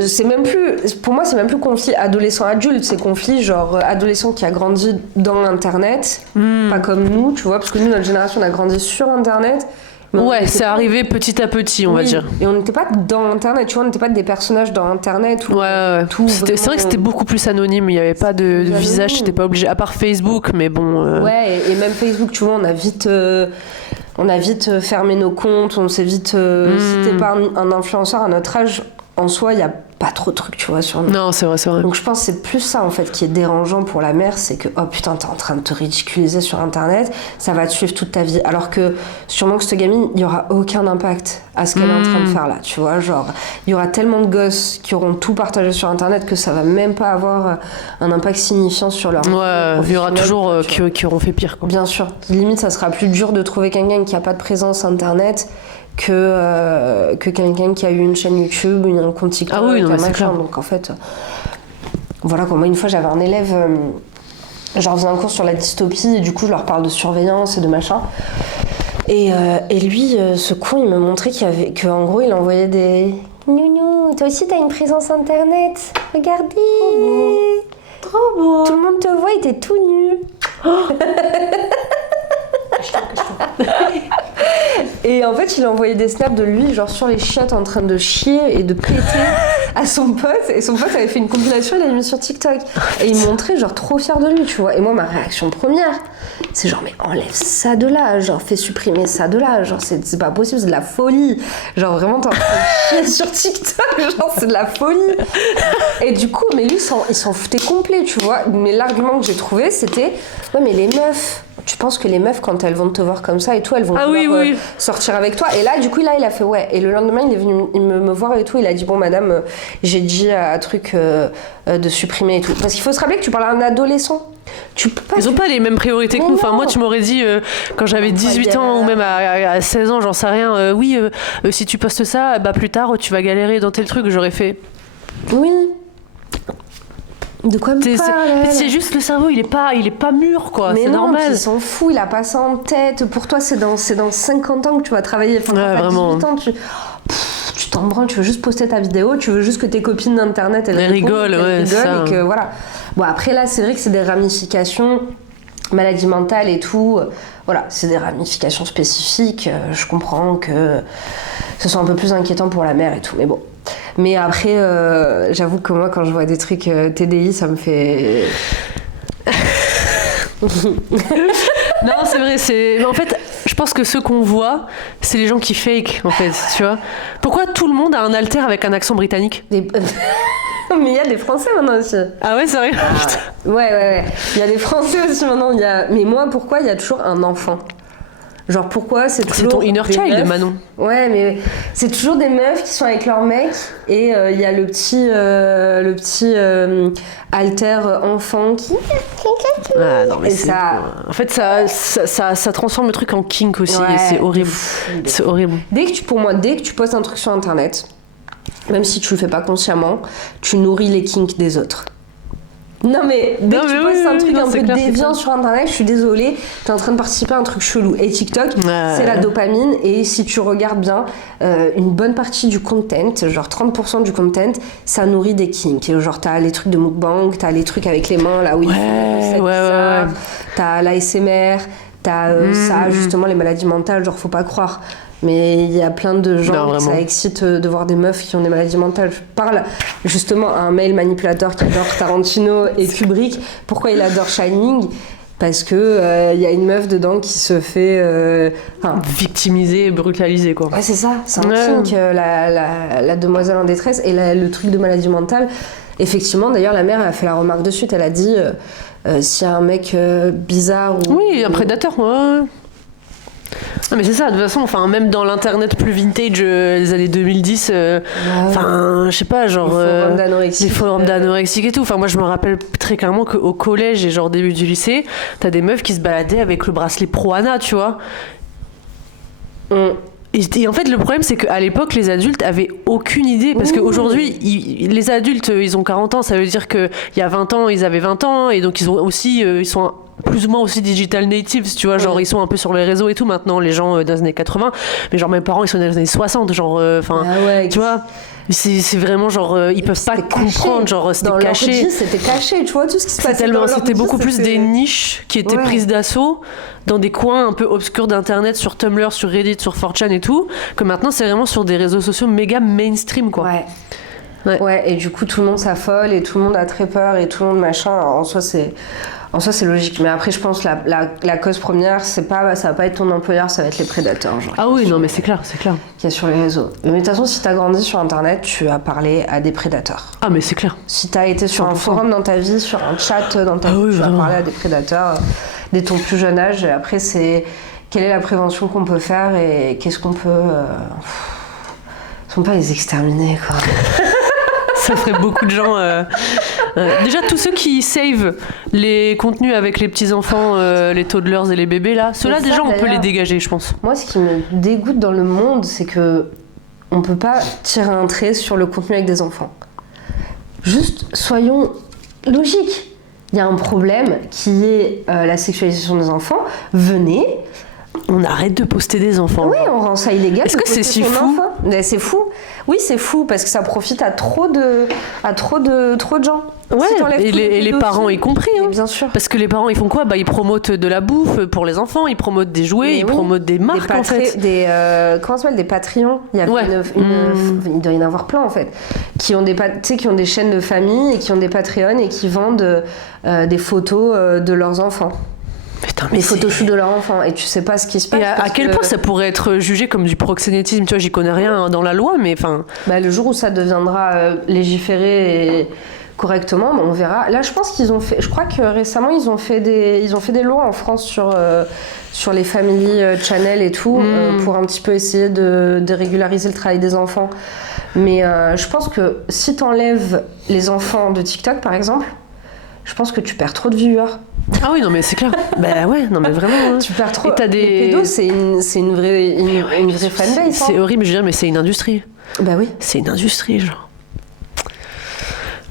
c'est même plus, pour moi c'est même plus conflit adolescent-adulte, c'est conflit genre adolescent qui a grandi dans internet, pas comme nous, tu vois, parce que nous notre génération on a grandi sur internet. C'est arrivé petit à petit, on va dire. Et on n'était pas dans internet, tu vois, on n'était pas des personnages dans internet. C'est vrai que c'était beaucoup plus anonyme, il n'y avait pas de visage, c'était pas obligé, à part Facebook, mais bon. Et même Facebook, tu vois, on a vite fermé nos comptes, on s'est vite... Si t'es pas un influenceur à notre âge, en soi, il n'y a pas trop de trucs, tu vois, sur nous. Non, c'est vrai. Donc je pense que c'est plus ça, en fait, qui est dérangeant pour la mère, c'est que, oh putain, t'es en train de te ridiculiser sur Internet, ça va te suivre toute ta vie. Alors que, sûrement que cette gamine, il n'y aura aucun impact à ce qu'elle est en train de faire là, tu vois, genre, il y aura tellement de gosses qui auront tout partagé sur Internet que ça va même pas avoir un impact signifiant sur leur... il y aura toujours qui auront fait pire, quoi. Bien sûr. Limite, ça sera plus dur de trouver quelqu'un qui a pas de présence Internet que quelqu'un qui a eu une chaîne YouTube, un compte TikTok, machin. Donc en fait, voilà, moi une fois j'avais un élève, je leur faisais un cours sur la dystopie et du coup je leur parle de surveillance et de machin. Et lui, ce con, il me montrait qu'en gros il envoyait des nounou, toi aussi t'as une présence Internet, regardez, trop beau. Tout le monde te voit, il était tout nu. Et en fait il a envoyé des snaps de lui genre sur les chiottes en train de chier et de péter à son pote, et son pote avait fait une compilation, il l'a mis sur TikTok et il montrait genre trop fier de lui, tu vois. Et moi ma réaction première c'est genre mais enlève ça de là, genre fais supprimer ça de là, genre c'est pas possible, c'est de la folie, genre vraiment t'es en train de chier sur TikTok, genre c'est de la folie. Et du coup mais lui il s'en foutait complet, tu vois. Mais l'argument que j'ai trouvé c'était ouais mais les meufs, tu penses que les meufs, quand elles vont te voir comme ça et tout, elles vont sortir avec toi. Et là, du coup, il a fait ouais. Et le lendemain, il est venu me voir et tout. Il a dit bon, madame, j'ai dit un truc de supprimer et tout. Parce qu'il faut se rappeler que tu parles à un adolescent. Ils ont pas les mêmes priorités que nous. Enfin, moi, tu m'aurais dit quand j'avais 18 ans ou même à 16 ans, j'en sais rien. Si tu postes ça, plus tard, tu vas galérer dans tel truc. J'aurais fait. Oui. De quoi me parle, c'est juste le cerveau, il est pas mûr, quoi. Mais c'est non, normal. Il s'en fout, il a pas ça en tête. Pour toi, c'est dans 50 ans que tu vas travailler. Enfin, quand t'as 18 ans, tu t'en branles, tu veux juste poster ta vidéo, tu veux juste que tes copines d'internet elles rigolent, et que voilà. Bon, après là, c'est vrai que c'est des ramifications, maladie mentale et tout. Voilà, c'est des ramifications spécifiques. Je comprends que ce soit un peu plus inquiétant pour la mère et tout, mais bon. Mais après, j'avoue que moi, quand je vois des trucs TDI, ça me fait... Non, c'est vrai, en fait, je pense que ceux qu'on voit, c'est les gens qui fake, en fait, tu vois. Pourquoi tout le monde a un alter avec un accent britannique ? Mais il y a des Français maintenant aussi. Ah ouais, sérieux ? Ouais. Il y a des Français aussi maintenant. Mais moi, pourquoi il y a toujours un enfant ? Genre pourquoi c'est toujours... C'est ton inner child, meufs... Manon. Ouais, mais c'est toujours des meufs qui sont avec leur mec et il y a le petit alter enfant qui... Ah, non, mais et ça... En fait, ça transforme le truc en kink aussi, et c'est horrible. C'est horrible. Pour moi, dès que tu postes un truc sur Internet, même si tu le fais pas consciemment, tu nourris les kinks des autres. Non mais dès que tu postes un truc un peu déviant sur Internet, je suis désolée, t'es en train de participer à un truc chelou. Et TikTok, c'est la dopamine. Et si tu regardes bien, une bonne partie du content, genre 30% du content, ça nourrit des kinks. Et genre t'as les trucs de mukbang, t'as les trucs avec les mains là où il faut ça, t'as l'ASMR, t'as ça justement les maladies mentales, genre faut pas croire. Mais il y a plein de gens que ça excite de voir des meufs qui ont des maladies mentales. Je parle justement à un male manipulateur qui adore Tarantino et Kubrick. Pourquoi il adore Shining ? Parce que y a une meuf dedans qui se fait... victimiser, brutaliser, quoi. Ouais, c'est ça. C'est un kink, la demoiselle en détresse. Et le truc de maladie mentale, effectivement, d'ailleurs, la mère elle a fait la remarque de suite. Elle a dit, s'il y a un mec bizarre ou... Oui, un prédateur, ouais. Non mais c'est ça, de toute façon, enfin même dans l'internet plus vintage des années 2010, enfin je sais pas, genre les forums d'anorexiques et tout. Enfin moi je me rappelle très clairement qu'au collège et genre début du lycée, t'as des meufs qui se baladaient avec le bracelet Pro-Ana, tu vois. Et en fait, le problème, c'est qu'à l'époque, les adultes avaient aucune idée. Parce qu'aujourd'hui, les adultes, ils ont 40 ans. Ça veut dire qu'il y a 20 ans, ils avaient 20 ans. Et donc, ils ont aussi, ils sont plus ou moins aussi digital natives, tu vois. Genre, ils sont un peu sur les réseaux et tout maintenant, les gens des années 80. Mais genre, mes parents, ils sont des années 60. Genre, tu vois. C'est vraiment genre ils peuvent pas comprendre, genre c'était caché. C'était caché, tu vois, tout ce qui se passait. C'était beaucoup plus des niches qui étaient prises d'assaut dans des coins un peu obscurs d'internet, sur Tumblr, sur Reddit, sur 4chan et tout, que maintenant c'est vraiment sur des réseaux sociaux méga mainstream, quoi. Ouais, et du coup tout le monde s'affole et tout le monde a très peur et tout le monde machin. Alors, en soi c'est logique, mais après je pense que la cause première ça va pas être ton employeur, ça va être les prédateurs. Genre, non mais c'est clair. Qu'il y a sur les réseaux. Mais de toute façon, si t'as grandi sur internet, tu as parlé à des prédateurs. Ah mais c'est clair. Si t'as été sur un forum dans ta vie, sur un chat dans ta vie, tu vas parler à des prédateurs dès ton plus jeune âge. Et après c'est quelle est la prévention qu'on peut faire et qu'est-ce qu'on peut... Ils sont pas les exterminer, quoi. Ça ferait beaucoup de gens... Déjà, tous ceux qui save les contenus avec les petits-enfants, les toddlers et les bébés, là, ceux-là, déjà, on peut les dégager, je pense. Moi, ce qui me dégoûte dans le monde, c'est que on peut pas tirer un trait sur le contenu avec des enfants. Juste, soyons logiques. Il y a un problème qui est la sexualisation des enfants. Venez... On arrête de poster des enfants. Oui, on rend ça illégal. Est-ce que c'est si fou ? C'est fou. Oui, c'est fou parce que ça profite à trop de gens. Ouais, si et les parents y compris. Hein. Bien sûr. Parce que les parents, ils font quoi ? Ils promotent de la bouffe pour les enfants, ils promotent des jouets, ils promotent des marques, en fait. Comment ça s'appelle ? Des Patreons. Il y a il doit y en avoir plein, en fait. Qui ont des chaînes de famille et qui ont des Patreons et qui vendent des photos de leurs enfants. Putain, mais les photoshoots de leur enfant et tu sais pas ce qui se passe. Et à quel point ça pourrait être jugé comme du proxénétisme ? Tu vois, j'y connais rien dans la loi, mais enfin. Le jour où ça deviendra légiféré et correctement, on verra. Là, je pense qu'ils ont fait. Je crois que récemment ils ont fait des lois en France sur les family channel et tout pour un petit peu essayer de régulariser le travail des enfants. Mais je pense que si t'enlèves les enfants de TikTok, par exemple, je pense que tu perds trop de viewers. Ah oui, non mais c'est clair. Ouais, non mais vraiment. Tu perds trop. Et t'as des... Les pédos, c'est une vraie fanbase. C'est horrible, je veux dire, mais c'est une industrie. Bah oui. C'est une industrie, genre.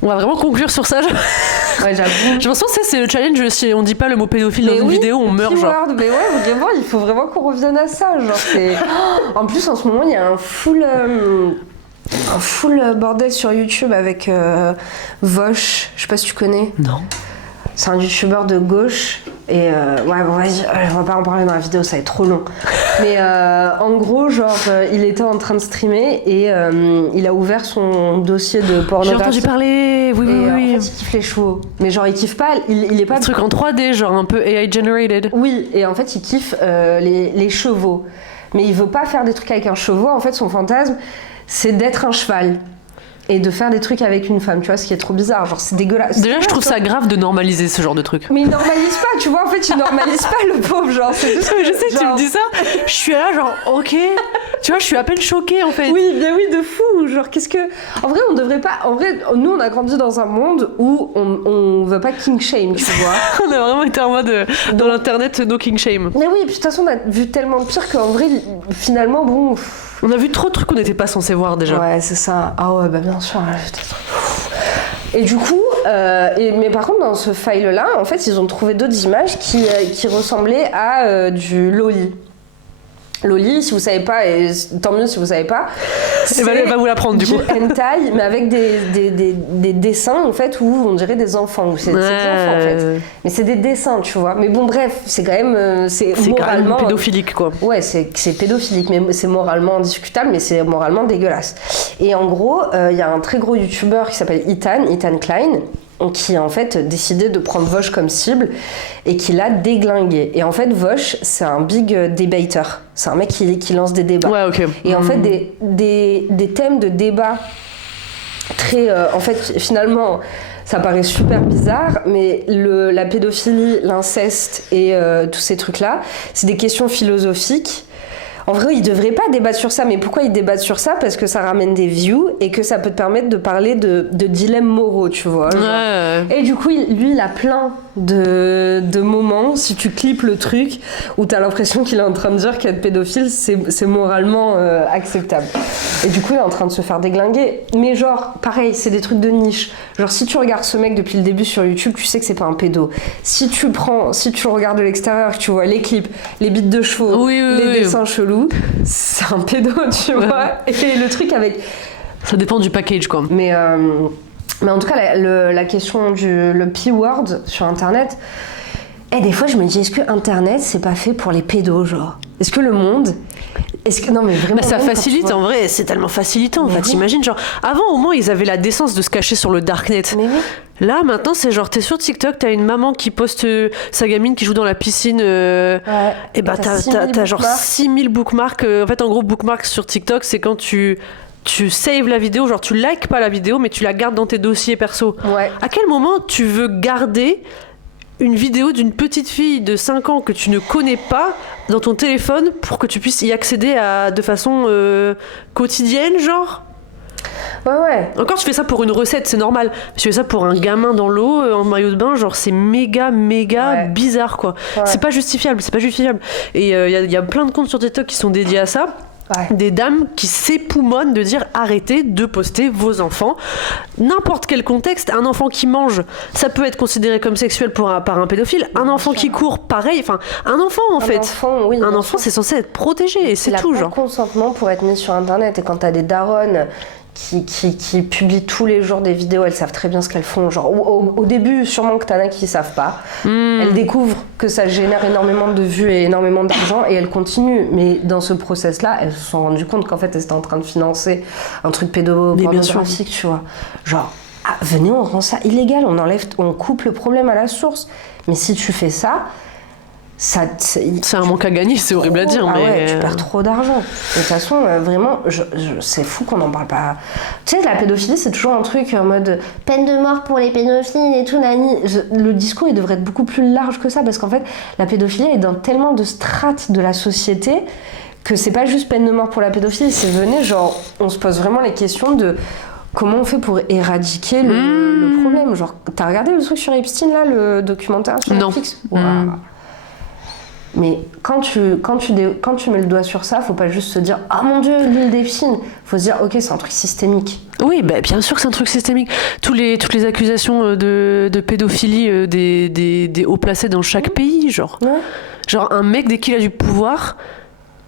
On va vraiment conclure sur ça. Ouais, j'avoue. J'ai l'impression que ça, c'est le challenge. Si on dit pas le mot pédophile dans une vidéo, on meurt, genre. Mais ouais, vraiment, il faut vraiment qu'on revienne à ça. Genre, c'est... En plus, en ce moment, il y a un full bordel sur YouTube avec Vosh. Je sais pas si tu connais. Non. C'est un youtubeur de gauche et vas-y, on va pas en parler dans la vidéo, ça va être trop long. Mais en gros, genre, il était en train de streamer et il a ouvert son dossier de pornographie. J'ai entendu parler, oui. En fait, il kiffe les chevaux. Mais genre, il kiffe pas, il est pas... Un truc en 3D, genre un peu AI generated. Oui, et en fait, il kiffe les chevaux. Mais il veut pas faire des trucs avec un cheval, en fait, son fantasme, c'est d'être un cheval. et de faire des trucs avec une femme, tu vois, ce qui est trop bizarre, genre c'est dégueulasse. Déjà, je trouve ça grave de normaliser ce genre de truc. Mais ils normalisent pas, tu vois, en fait, ils normalisent pas le pauvre, genre. C'est juste je sais, genre... tu me dis ça, je suis là, genre, ok, tu vois, je suis à peine choquée, en fait. Oui, bien oui, de fou, genre, qu'est-ce que... En vrai, on devrait pas... En vrai, nous, on a grandi dans un monde où on veut pas king shame, tu vois. On a vraiment été en mode, dans l'internet, no king shame. Mais oui, puis de toute façon, on a vu tellement de pire qu'en vrai, finalement, bon... On a vu trop de trucs qu'on n'était pas censé voir, déjà. Ouais, c'est ça. Ah ouais, bah bien sûr. Et du coup, mais par contre, dans ce file-là, en fait, ils ont trouvé d'autres images qui ressemblaient à du loli. Loli, si vous savez pas, et tant mieux si vous savez pas, elle va vous l'apprendre du coup. Hentai, mais avec des dessins en fait où on dirait des enfants. C'est des enfants en fait. Mais c'est des dessins, tu vois. Mais bon, bref, c'est quand même, c'est moralement quand même pédophilique quoi. Ouais, c'est pédophilique, mais c'est moralement discutable, mais c'est moralement dégueulasse. Et en gros, il y a un très gros youtubeur qui s'appelle Ethan Klein, qui a en fait décidé de prendre Vosh comme cible et qui l'a déglingué. Et en fait, Vosh, c'est un big debater. C'est un mec qui lance des débats. Ouais, ok. Et en fait, des thèmes de débat très... en fait, finalement, ça paraît super bizarre, mais la pédophilie, l'inceste et tous ces trucs-là, c'est des questions philosophiques. En vrai, ils devraient pas débattre sur ça, mais pourquoi ils débattent sur ça ? Parce que ça ramène des views et que ça peut te permettre de parler de dilemmes moraux, tu vois. Ouais. Et du coup, lui, il a plein de moments, si tu clips le truc, où t'as l'impression qu'il est en train de dire qu'être pédophile, c'est moralement acceptable. Et du coup, il est en train de se faire déglinguer. Mais genre, pareil, c'est des trucs de niche. Genre, si tu regardes ce mec depuis le début sur YouTube, tu sais que c'est pas un pédo. Si tu le regardes de l'extérieur, que tu vois les clips, les bites de chevaux, les dessins chelous, c'est un pédo, tu vois. Et le truc avec... Ça dépend du package, quoi. Mais en tout cas, la question le P-word sur Internet... des fois, je me dis, est-ce que Internet, c'est pas fait pour les pédos, genre ? Est-ce que le monde... Non, mais vraiment... ça facilite, en vrai, c'est tellement facilitant. En fait, t'imagines, genre... Avant, au moins, ils avaient la décence de se cacher sur le darknet. Mais oui. Là, maintenant, c'est genre, t'es sur TikTok, t'as une maman qui poste sa gamine qui joue dans la piscine. Et bah, t'as genre 6000 bookmarks. En fait, en gros, bookmarks sur TikTok, c'est quand tu saves la vidéo, genre tu likes pas la vidéo, mais tu la gardes dans tes dossiers perso. Ouais. À quel moment tu veux garder une vidéo d'une petite fille de 5 ans que tu ne connais pas dans ton téléphone pour que tu puisses y accéder de façon quotidienne, genre ? Ouais. Encore, tu fais ça pour une recette, c'est normal. Tu fais ça pour un gamin dans l'eau, en maillot de bain, genre c'est méga bizarre, quoi. Ouais. C'est pas justifiable. Et il y a plein de comptes sur TikTok qui sont dédiés à ça. Ouais. Des dames qui s'époumonnent de dire arrêtez de poster vos enfants. N'importe quel contexte, un enfant qui mange, ça peut être considéré comme sexuel par un pédophile. Un enfant qui court, pareil. Enfin, un enfant en fait. Un enfant, c'est censé être protégé et c'est tout. Il a pas de consentement pour être mis sur Internet. Et quand t'as des daronnes qui publient tous les jours des vidéos, elles savent très bien ce qu'elles font. Genre, au début, sûrement que t'en as qui savent pas. Elles découvrent que ça génère énormément de vues et énormément d'argent et elles continuent. Mais dans ce process-là, elles se sont rendues compte qu'en fait, elles étaient en train de financer un truc pédopornographique, tu vois. Genre, venez, on rend ça illégal, on coupe le problème à la source. Mais si tu fais ça, c'est un manque à gagner, c'est horrible à dire, mais... Ouais, tu perds trop d'argent. De toute façon, vraiment, c'est fou qu'on n'en parle pas. Tu sais, la pédophilie, c'est toujours un truc en mode peine de mort pour les pédophiles et tout, nani. Le discours, il devrait être beaucoup plus large que ça, parce qu'en fait, la pédophilie est dans tellement de strates de la société que c'est pas juste peine de mort pour la pédophilie, c'est genre, on se pose vraiment les questions de... Comment on fait pour éradiquer le problème ? Genre, t'as regardé le truc sur Epstein, là, le documentaire sur Netflix ? Mais quand tu mets le doigt sur ça, faut pas juste se dire « Ah mon Dieu, l'île d'Epstein !» Faut se dire « Ok, c'est un truc systémique. » Oui, bah, bien sûr que c'est un truc systémique. Toutes les accusations de pédophilie des hauts placés dans chaque pays, genre. Ouais. Genre, un mec, dès qu'il a du pouvoir...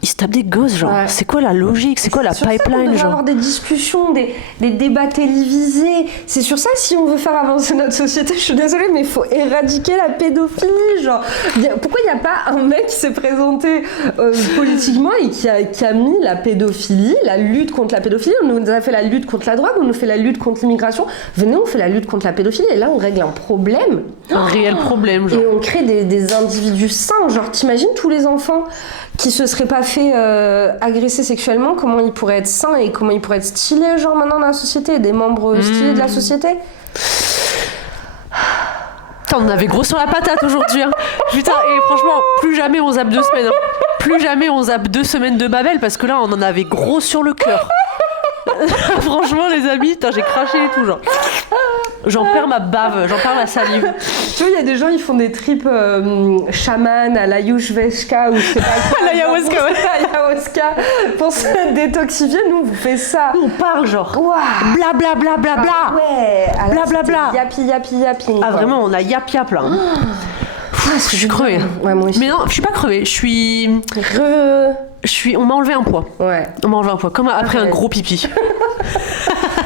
il se tape des gosses, genre. Ouais. C'est quoi la logique ? C'est quoi la pipeline, genre ? Avoir des discussions, des débats télévisés. C'est sur ça, si on veut faire avancer notre société, je suis désolée, mais il faut éradiquer la pédophilie, genre. Pourquoi il n'y a pas un mec qui s'est présenté politiquement et qui a mis la pédophilie, la lutte contre la pédophilie ? On nous a fait la lutte contre la drogue, on nous fait la lutte contre l'immigration. Venez, on fait la lutte contre la pédophilie, et là, on règle un problème. Un réel problème, genre. Et on crée des individus sains, genre, t'imagines tous les enfants qui se serait pas fait agresser sexuellement, comment il pourrait être sain et comment il pourrait être stylé, genre maintenant dans la société, des membres stylés de la société. Putain, on avait gros sur la patate aujourd'hui. Hein. Putain, et franchement, plus jamais on zappe 2 semaines. Hein. Plus jamais on zappe 2 semaines de Babel parce que là, on en avait gros sur le cœur. Franchement, les amis, putain, j'ai craché et tout, genre. J'en perds ma bave, j'en perds ma salive. Tu vois, il y a des gens, ils font des trips chaman à l'ayurveda ou je sais pas quoi. À l'ayahuasca, ouais. L'ayahuasca pour se détoxifier. Nous, on vous fait ça. Nous, on parle genre. Waouh. Bla bla bla bla bla. Ah ouais. Bla bla bla. Yapi. Ah, vraiment, on a yap yap là. Hein. Je suis crevée. Ouais, moi aussi. Mais non, je suis pas crevée. On m'a enlevé un poids. Ouais. On m'a enlevé un poids, comme après un gros pipi.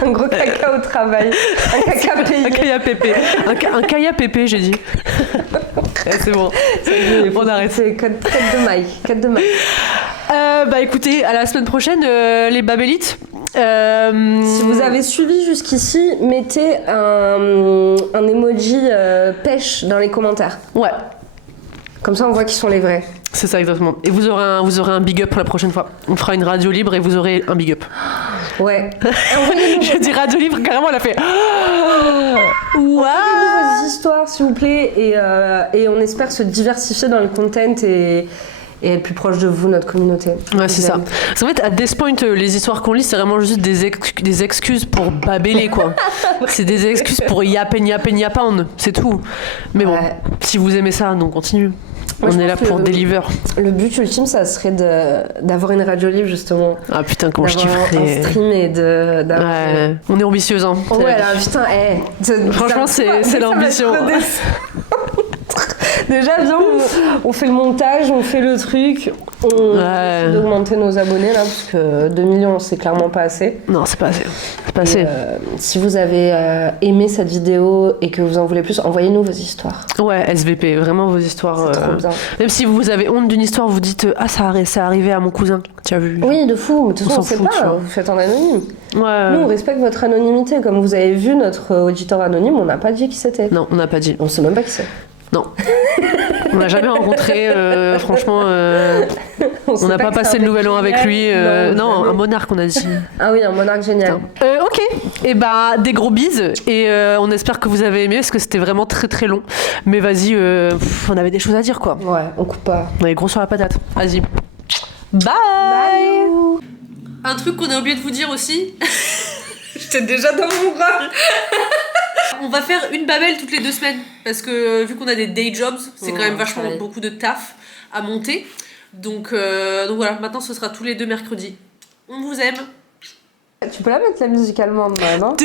Un gros caca au travail. Un caca payé. Un caïa pépé. Un caïa pépé, j'ai dit. Ouais, c'est bon. On arrête. C'est code de maille. Bah écoutez, à la semaine prochaine, les Babélites. Si vous avez suivi jusqu'ici, mettez un emoji pêche dans les commentaires. Ouais. Comme ça, on voit qui sont les vrais. C'est ça, exactement. Et vous aurez un big up pour la prochaine fois. On fera une radio libre et vous aurez un big up. Ouais. Je dis radio libre, carrément, elle a fait. Waouh! Envoyez-nous vos histoires, s'il vous plaît, et on espère se diversifier dans le content et être plus proche de vous, notre communauté. Ouais, c'est ça. Parce qu'en fait, à this point, les histoires qu'on lit, c'est vraiment juste des excuses pour babeler, quoi. C'est des excuses pour yapen, c'est tout. Mais bon, si vous aimez ça, on continue. Moi, on est là pour deliver. Le but ultime, ça serait d'avoir une radio libre, justement. Ah putain, comment je kifferais. Un stream et Ouais, on est ambitieuse, hein. Oh ouais, là, putain, franchement, c'est l'ambition. Déjà, viens, on fait le montage, on fait le truc, on essaie d'augmenter nos abonnés, là, parce que 2 millions, c'est clairement pas assez. Non, c'est pas assez. C'est pas assez. Si vous avez aimé cette vidéo et que vous en voulez plus, envoyez-nous vos histoires. Ouais, SVP, vraiment vos histoires. C'est trop bien. Même si vous avez honte d'une histoire, vous dites « Ah, ça arrivé à mon cousin, tu as vu ?» Oui, de fou, mais de toute façon, on sait pas, hein. vous faites en anonyme. Ouais. Nous, on respecte votre anonymité. Comme vous avez vu, notre auditeur anonyme, on n'a pas dit qui c'était. Non, on n'a pas dit. On sait même pas qui c'est. Non. On l'a jamais rencontré, franchement. On n'a pas passé le nouvel an avec lui. Non, un monarque, on a dit. Ah oui, un monarque génial. Ok. Et bah, des gros bises. Et on espère que vous avez aimé parce que c'était vraiment très très long. Mais vas-y, on avait des choses à dire, quoi. Ouais, on coupe pas. On est gros sur la patate. Vas-y. Bye. Un truc qu'on a oublié de vous dire aussi. J'étais déjà dans mon rôle. On va faire une Babel toutes les 2 semaines parce que vu qu'on a des day jobs, c'est quand même vachement beaucoup de taf à monter. Donc voilà, maintenant ce sera tous les 2 mercredis. On vous aime. Tu peux la mettre la musique allemande, non?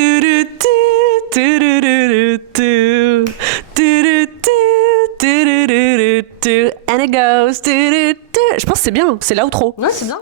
And it goes. Je pense que c'est bien, c'est l'outro. Ouais, c'est bien.